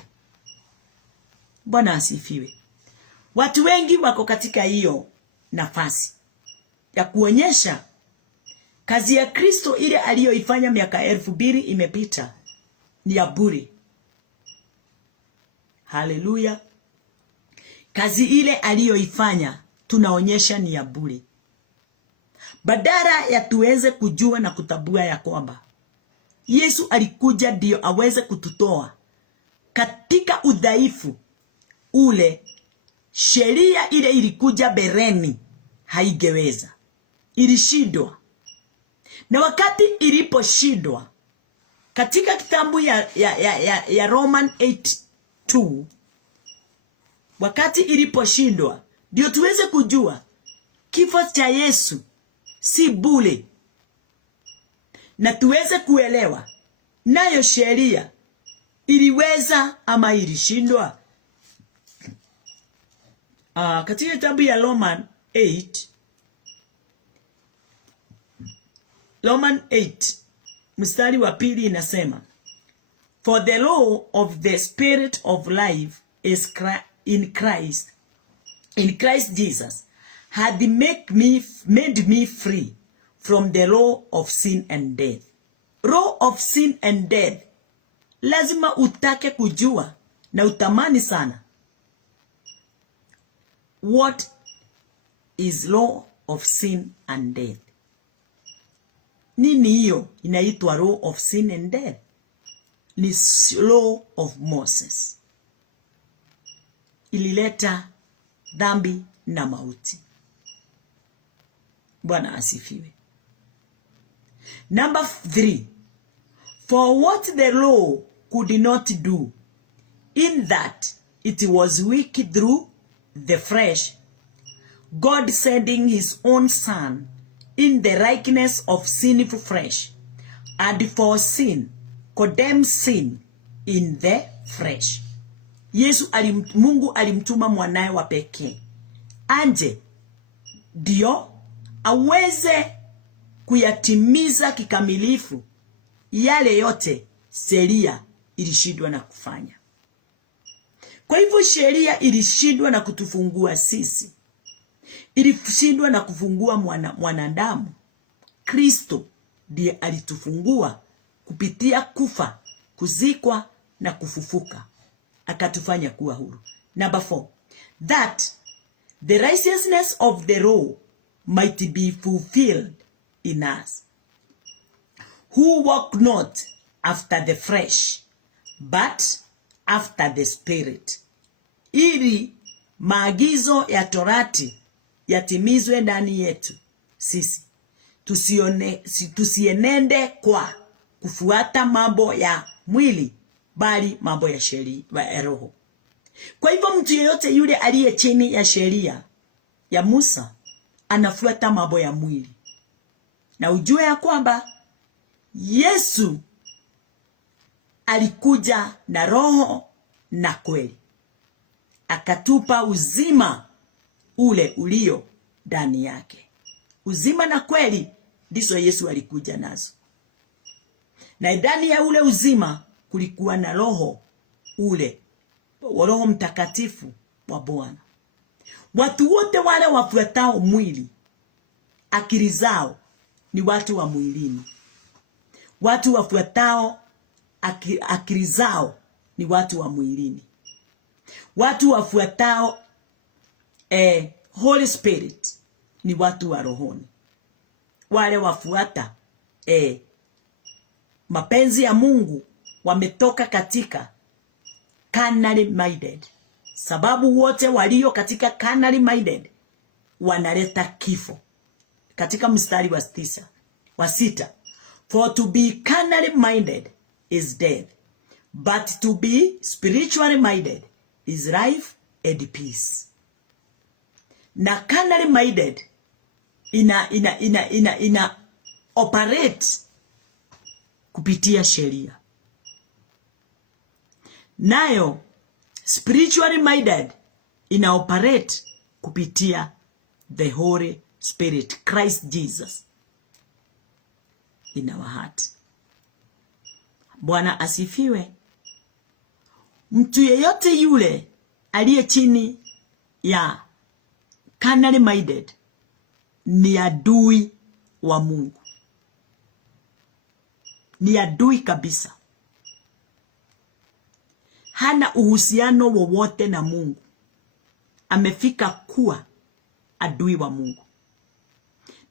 Bwana asifiwe. Watu wengi wako katika hiyo nafasi ya kuonyesha kazi ya Kristo ile aliyoifanya miaka 2000 imepita ni ya bure. Haleluya. Kazi ile aliyoifanya tunaonyesha ni ya bure. Badala ya tuweze kujua na kutabua ya kwamba Yesu alikuja ndio aweze kututoa katika udhaifu ule. Sheria ile ilikuja bereni haigeweza, ilishindwa. Na wakati iliposhindwa katika kitabu ya Roman 8:2, wakati iliposhindwa ndio tuweze kujua kifo cha Yesu si bure, na tuweze kuelewa nayo sheria iliweza ama ilishindwa. Katika kitabu ya Roman 8 mstari wa 2 inasema, for the law of the spirit of life is in Christ Jesus had made me free from the law of sin and death. Law of sin and death, lazima utake kujua na utamani sana. What is law of sin and death? Nini hiyo inaitwa law of sin and death? Ni law of Moses. Ilileta dhambi na mauti. Bwana asifiwe. Number 3. For what the law could not do, in that it was weak through the flesh, God sending his own son in the likeness of sinful flesh, and for sin, condemned sin in the flesh. Mungu alimtuma mwanae wa pekee anje ndio aweze kuyatimiza kikamilifu yale yote sheria ilishindwa na kufanya. Kwa hivyo sheria ilishindwa na kutufungua sisi, ilishindwa na kufungua mwanadamu. Kristo ndiye alitufungua kupitia kufa, kuzikwa na kufufuka, akatufanya kuwa huru. Number 4, that the righteousness of the law might be fulfilled in us, who walk not after the flesh, but after the Spirit. Ili maagizo ya Torati yatimizwe ndani yetu sisi, tusienende kwa kufuata mambo ya mwili, bali mambo ya sheria ya roho. Kwa hivyo mtu yeyote yule aliye chini ya sheria ya Musa anafuata mambo ya mwili. Na ujue ya kwamba Yesu alikuja na roho na kweli, akatupa uzima ule ulio ndani yake. Uzima na kweli ndizo Yesu alikuja nazo, na ndani ya ule uzima kulikuwa na roho ule, Roho Mtakatifu wa Bwana. Watu wote wale wafuatao mwili, akili zao ni watu wa mwilini. Watu wafuatao akili zao ni watu wa mwilini. Watu wafuatao Holy Spirit ni watu wa rohoni. Wale wafuata mapenzi ya Mungu wametoka katika carnally minded. Sababu wote walio katika carnally minded wanaleta kifo. Katika mstari wa 6, for to be carnally minded is death, but to be spiritually minded is life and peace. Na carnally minded ina operate kupitia sheria. Nayo spiritually minded ina operate kupitia the Holy Spirit, Christ Jesus in our heart. Bwana asifiwe. Mtu yeyote yule aliye chini ya carnally minded ni adui wa Mungu. Ni adui kabisa. Hana uhusiano wowote na Mungu. Amefika kuwa adui wa Mungu.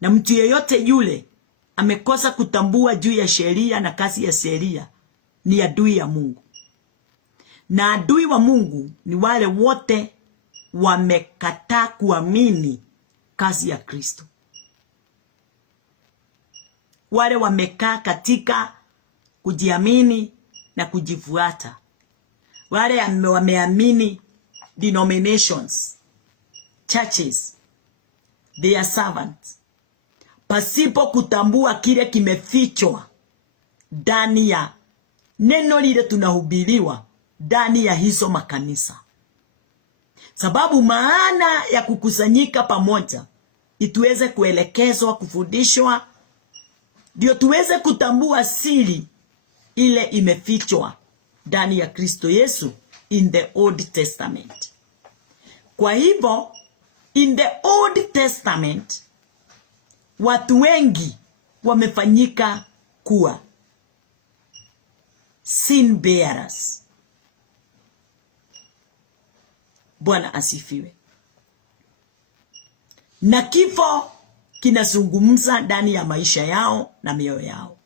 Na mtu yeyote yule amekosa kutambua juu ya sheria na kazi ya sheria ni adui ya Mungu. Na adui wa Mungu ni wale wote wamekataa kuamini kazi ya Kristo. Wale wamekaa katika kujiamini na kujifuata. Wale wameamini denominations, churches, their servants, pasipo kutambua kile kimefichwa ndani ya neno lile tunahubiriwa ndani ya hizo makanisa. Sababu maana ya kukusanyika pamoja ituweze kuelekezwa, kufundishwa, ndio tuweze kutambua siri ile imefichwa ndani ya Kristo Yesu in the Old Testament. Kwa hivyo in the Old Testament watu wengi wamefanyika kuwa sin bearers. Bwana asifiwe. Na kifo kinazungumza ndani ya maisha yao na mioyo yao.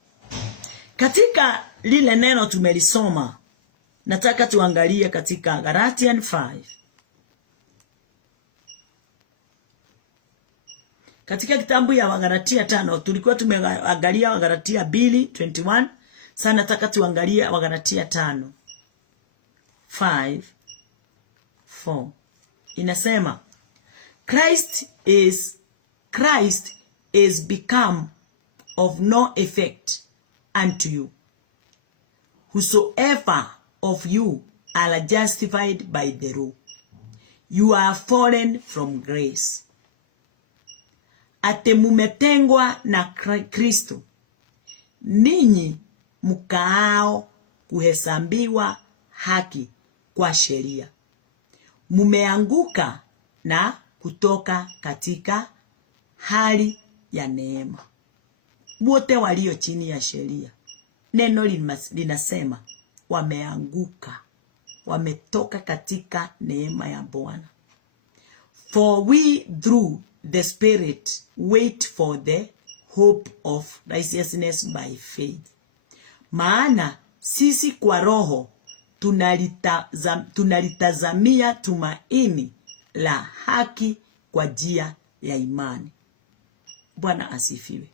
Katika lile neno tumelisoma, nataka tuangalie katika Galatians 5. Katika kitabu ya Wagalatia 5 tulikuwa tumeangalia Wagalatia 2:21. Sasa nataka tuangalie Wagalatia 5:4. Inasema Christ is become of no effect unto you, whosoever of you are justified by the law. You are fallen from grace. Ate mumetengwa na Kristo, ninyi mkaao kuhesabiwa haki kwa sheria. Mumeanguka na kutoka katika hali ya neema. Wote walio chini ya sheria, neno linasema wameanguka, wametoka katika neema ya Bwana. For we through the Spirit wait for the hope of righteousness by faith. Maana sisi kwa roho tunalitazamia tumaini la haki kwa njia ya imani. Bwana asifiwe.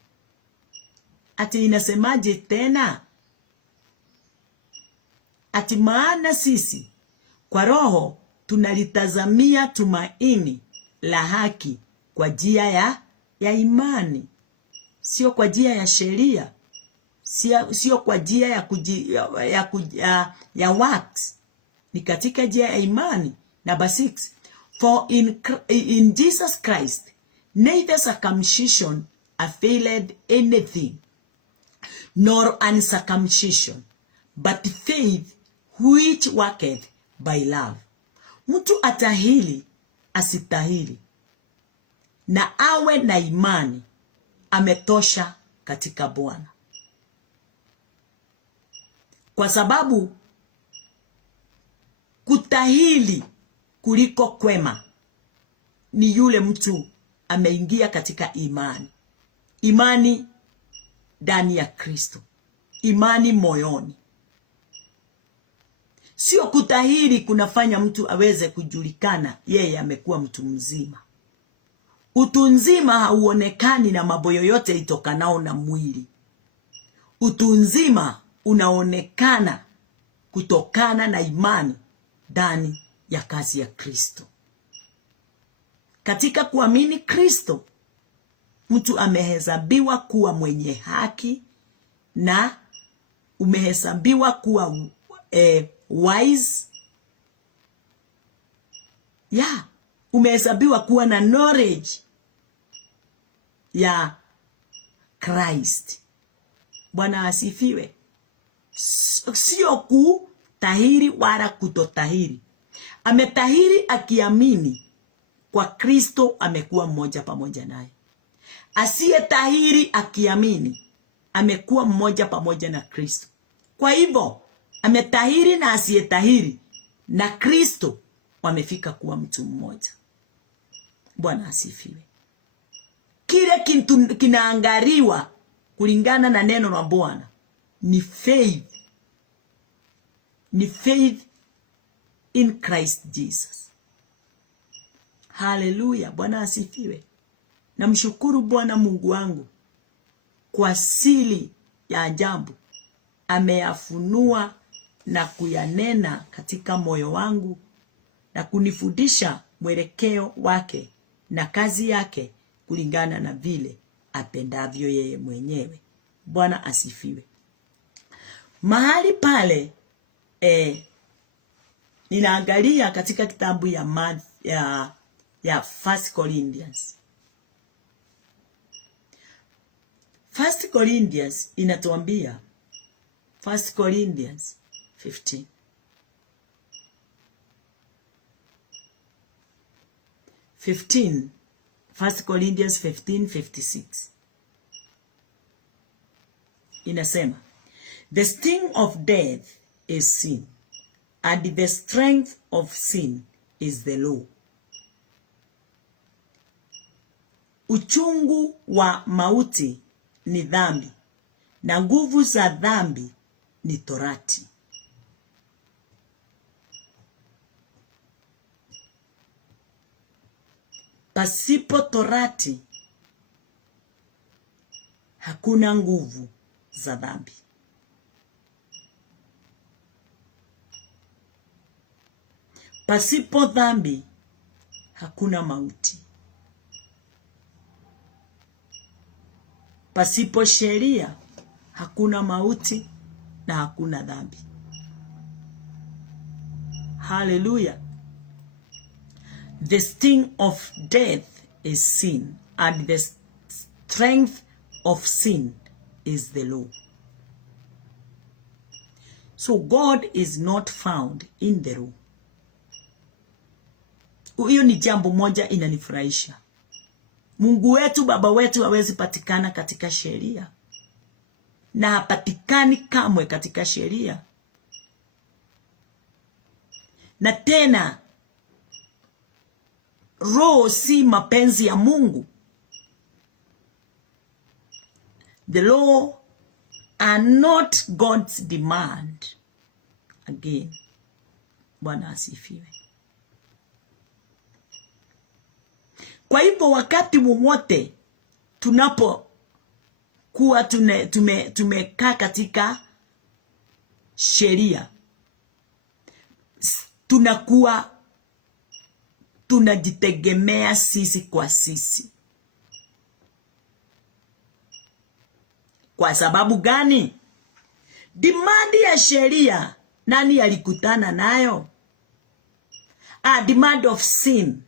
Ati inasemaje tena? Ati maana sisi kwa roho tunalitazamia tumaini la haki kwa njia ya imani. Sio kwa njia ya sheria. Sio kwa njia ya works. Ni katika njia ya imani. Number 6. For in Jesus Christ neither circumcision availeth anything, nor uncircumcision, but faith which worketh by love. Mtu atahili asitahili, na awe na imani, ametosha katika Bwana. Kwa sababu kutahili kuliko kwema ni yule mtu ameingia katika imani. Imani ndani ya Kristo. Imani moyoni. Sio kutahiri kunafanya mtu aweze kujulikana yeye amekuwa mtu mzima. Utu nzima hauonekani na mambo yoyote itokanao na mwili. Utu nzima unaonekana kutokana na imani ndani ya kazi ya Kristo. Katika kuamini Kristo, mtu amehesabiwa kuwa mwenye haki na umehesabiwa kuwa wise. Umehesabiwa kuwa na knowledge ya Christ. Bwana asifiwe. Sio kutahiri wala kutotahiri. Ametahiri akiamini kwa Kristo, amekuwa mmoja pamoja naye. Asiyetahiri akiamini amekuwa mmoja pamoja na Kristo. Kwa hivyo ametahiri na asiyetahiri na Kristo wamefika kuwa mtu mmoja. Bwana asifiwe. Kile kinaangaliwa kulingana na neno la Bwana ni faith. Ni faith in Christ Jesus. Hallelujah. Bwana asifiwe. Namshukuru Bwana Mungu wangu kwa siri ya ajabu ameyafunua na kuyanena katika moyo wangu na kunifundisha mwelekeo wake na kazi yake kulingana na vile apendavyo yeye mwenyewe. Bwana asifiwe. Mahali pale ninaangalia katika kitabu ya 1 Corinthians. 1 Corinthians inatuambia 1 Corinthians 15. 1 Corinthians 15:56. Inasema, the sting of death is sin, and the strength of sin is the law. Uchungu wa mauti ni dhambi, na nguvu za dhambi ni torati. Pasipo torati hakuna nguvu za dhambi. Pasipo dhambi hakuna mauti. Pasipo sheria hakuna mauti na hakuna dhambi. Hallelujah. The sting of death is sin, and the strength of sin is the law. So God is not found in the law. Hiyo ni jambo moja inanifurahisha. Mungu wetu, Baba wetu hawezi patikana katika sheria. Na hapatikani kamwe katika sheria. Na tena roho si mapenzi ya Mungu. The law are not God's demand. Again, Bwana asifiwe. Kwa hivyo wakati wowote tunapokuwa tumekaa katika sheria, tunakuwa tunajitegemea sisi kwa sisi. Kwa sababu gani? Demand ya sheria, nani alikutana nayo? Demand of sin,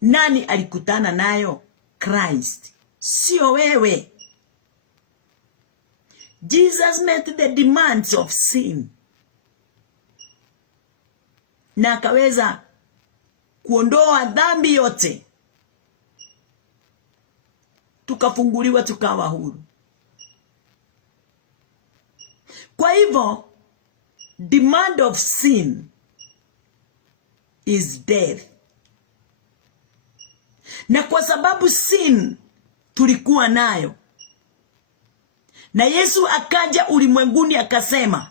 nani alikutana nayo? Christ, sio wewe. Jesus met the demands of sin, na akaweza kuondoa dhambi yote, tukafunguliwa, tukawa huru. Kwa hivyo demand of sin is death. Na kwa sababu sin tulikuwa nayo, na Yesu akaja ulimwenguni akasema,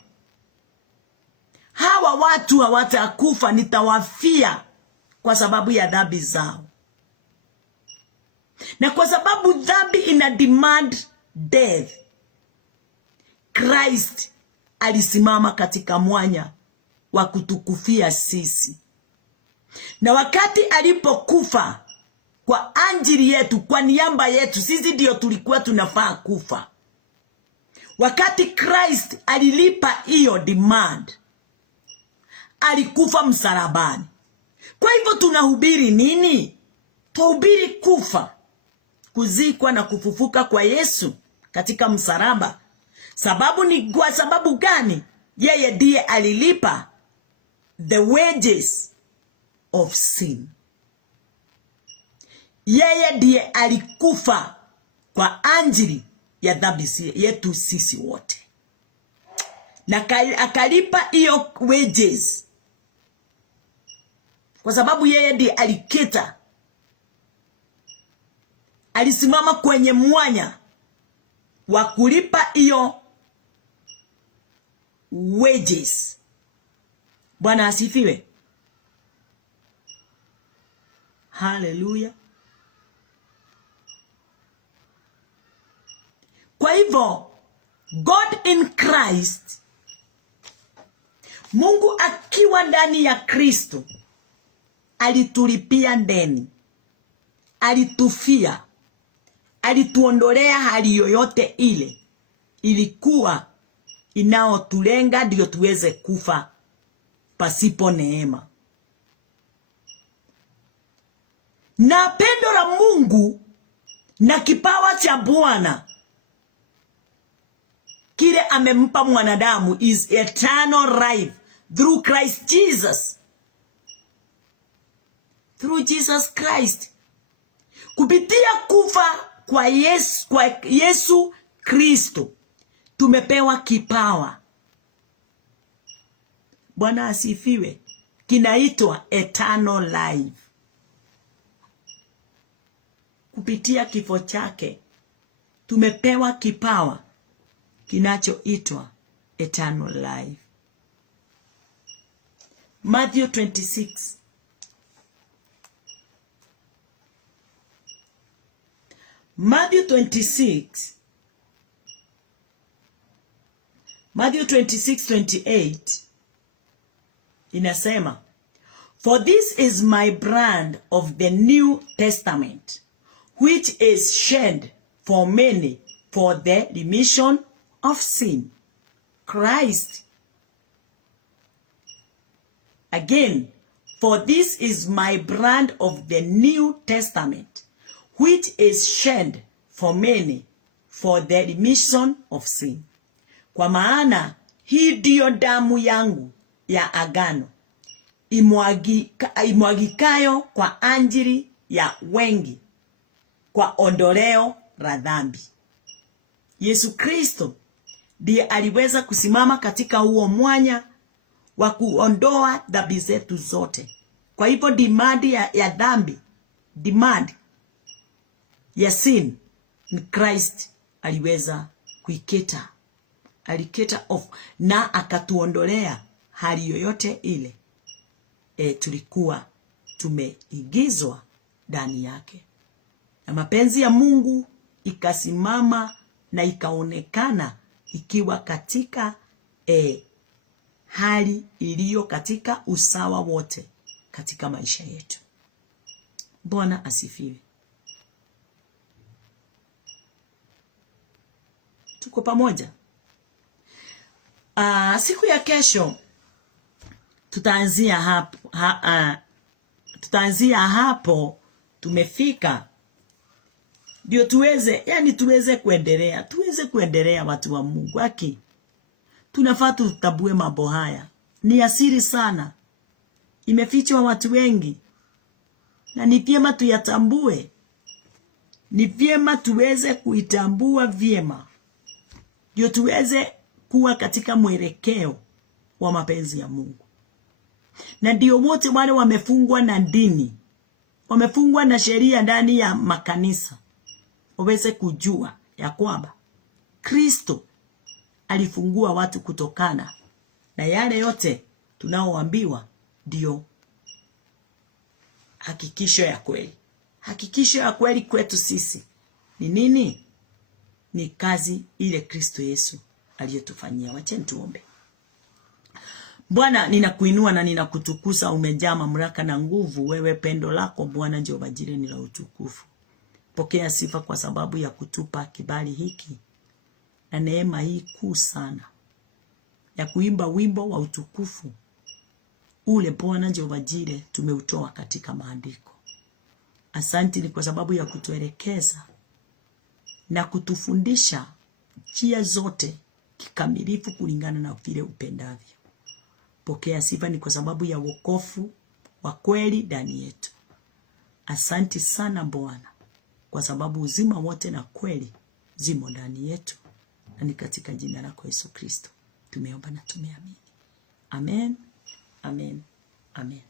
hawa watu hawatakufa, nitawafia kwa sababu ya dhambi zao. Na kwa sababu dhambi ina demand death, Christ alisimama katika mwanya wa kutukufia sisi. Na wakati alipokufa kwa ajili yetu, kwa niaba yetu, sisi ndio tulikuwa tunafaa kufa. Wakati Christ alilipa hiyo demand, alikufa msalabani. Kwa hivyo tunahubiri nini? Tuhubiri kufa, kuzikwa na kufufuka kwa Yesu katika msalaba. Sababu ni kwa sababu gani? Yeye ndiye alilipa the wages of sin. Yeye ndiye alikufa kwa ajili ya dhambi yetu sisi wote, na akalipa hiyo wages, kwa sababu yeye ndiye alikita, alisimama kwenye mwanya wa kulipa hiyo wages. Bwana asifiwe. Hallelujah. Kwa hivyo God in Christ, Mungu akiwa ndani ya Kristo, alitulipia deni, alitufia, alituondolea hali yoyote ile ilikuwa inaotulenga ndio tuweze kufa pasipo neema. Na pendo la Mungu na kipawa cha Bwana kile amempa mwanadamu is eternal life through Christ Jesus. Through Jesus Christ. Kupitia kufa kwa Yesu Kristo tumepewa kipawa. Bwana asifiwe. Kinaitwa eternal life. Kupitia kifo chake tumepewa kipawa kinachoitwa eternal life. Matthew 26. Matthew 26:28 inasema, for this is my brand of the New Testament, which is shed for many for the remission of sin. Christ Again, for this is my brand of the New Testament, which is shed for many for the remission of sin. Kwa maana hii ndiyo damu yangu ya agano, imwagikayo kwa ajili ya wengi kwa ondoleo la dhambi. Yesu Kristo ndiye aliweza kusimama katika huo mwanya wa kuondoa dhambi zetu zote. Kwa hivyo demand ya dhambi, demand ya sin, ni Christ aliweza kuiketa. Aliketa off na akatuondolea hali yoyote ile tulikuwa tumeigizwa ndani yake. Na mapenzi ya Mungu ikasimama na ikaonekana ikiwa katika hali iliyo katika usawa wote katika maisha yetu. Bwana asifiwe. Tuko pamoja? Siku ya kesho tutaanzia hapo tumefika, ndio tuweze kuendelea watu wa Mungu. Haki tunafaa tutabue mambo haya, ni asiri sana, imefichwa watu wengi, na ni vyema tuyatambue, ni vyema tuweze kuitambua vyema, ndio tuweze kuwa katika mwelekeo wa mapenzi ya Mungu. Na ndio wote wale wamefungwa na dini, wamefungwa na sheria ndani ya makanisa, waweze kujua ya kwamba Kristo alifungua watu kutokana na yale yote tunaoambiwa. Ndio hakikisho ya kweli. Hakikisho ya kweli kwetu sisi ni nini? Ni kazi ile Kristo Yesu aliyotufanyia. Wacha tuombe. Bwana, ninakuinua na ninakutukuza, umejaa mamlaka na nguvu. Wewe pendo lako Bwana Jehova Jireh ni la utukufu. Pokea sifa kwa sababu ya kutupa kibali hiki na neema hii kuu sana ya kuimba wimbo wa utukufu ule Bwana Jehova Jireh tumeutoa katika maandiko. Asante ni kwa sababu ya kutuelekeza na kutufundisha njia zote kikamilifu kulingana na vile upendavyo. Pokea sifa ni kwa sababu ya wokovu wa kweli ndani yetu. Asante sana Bwana, kwa sababu uzima wote na kweli zimo ndani yetu, na ni katika jina lako Yesu Kristo tumeomba na tumeamini. Amen. Amen. Amen.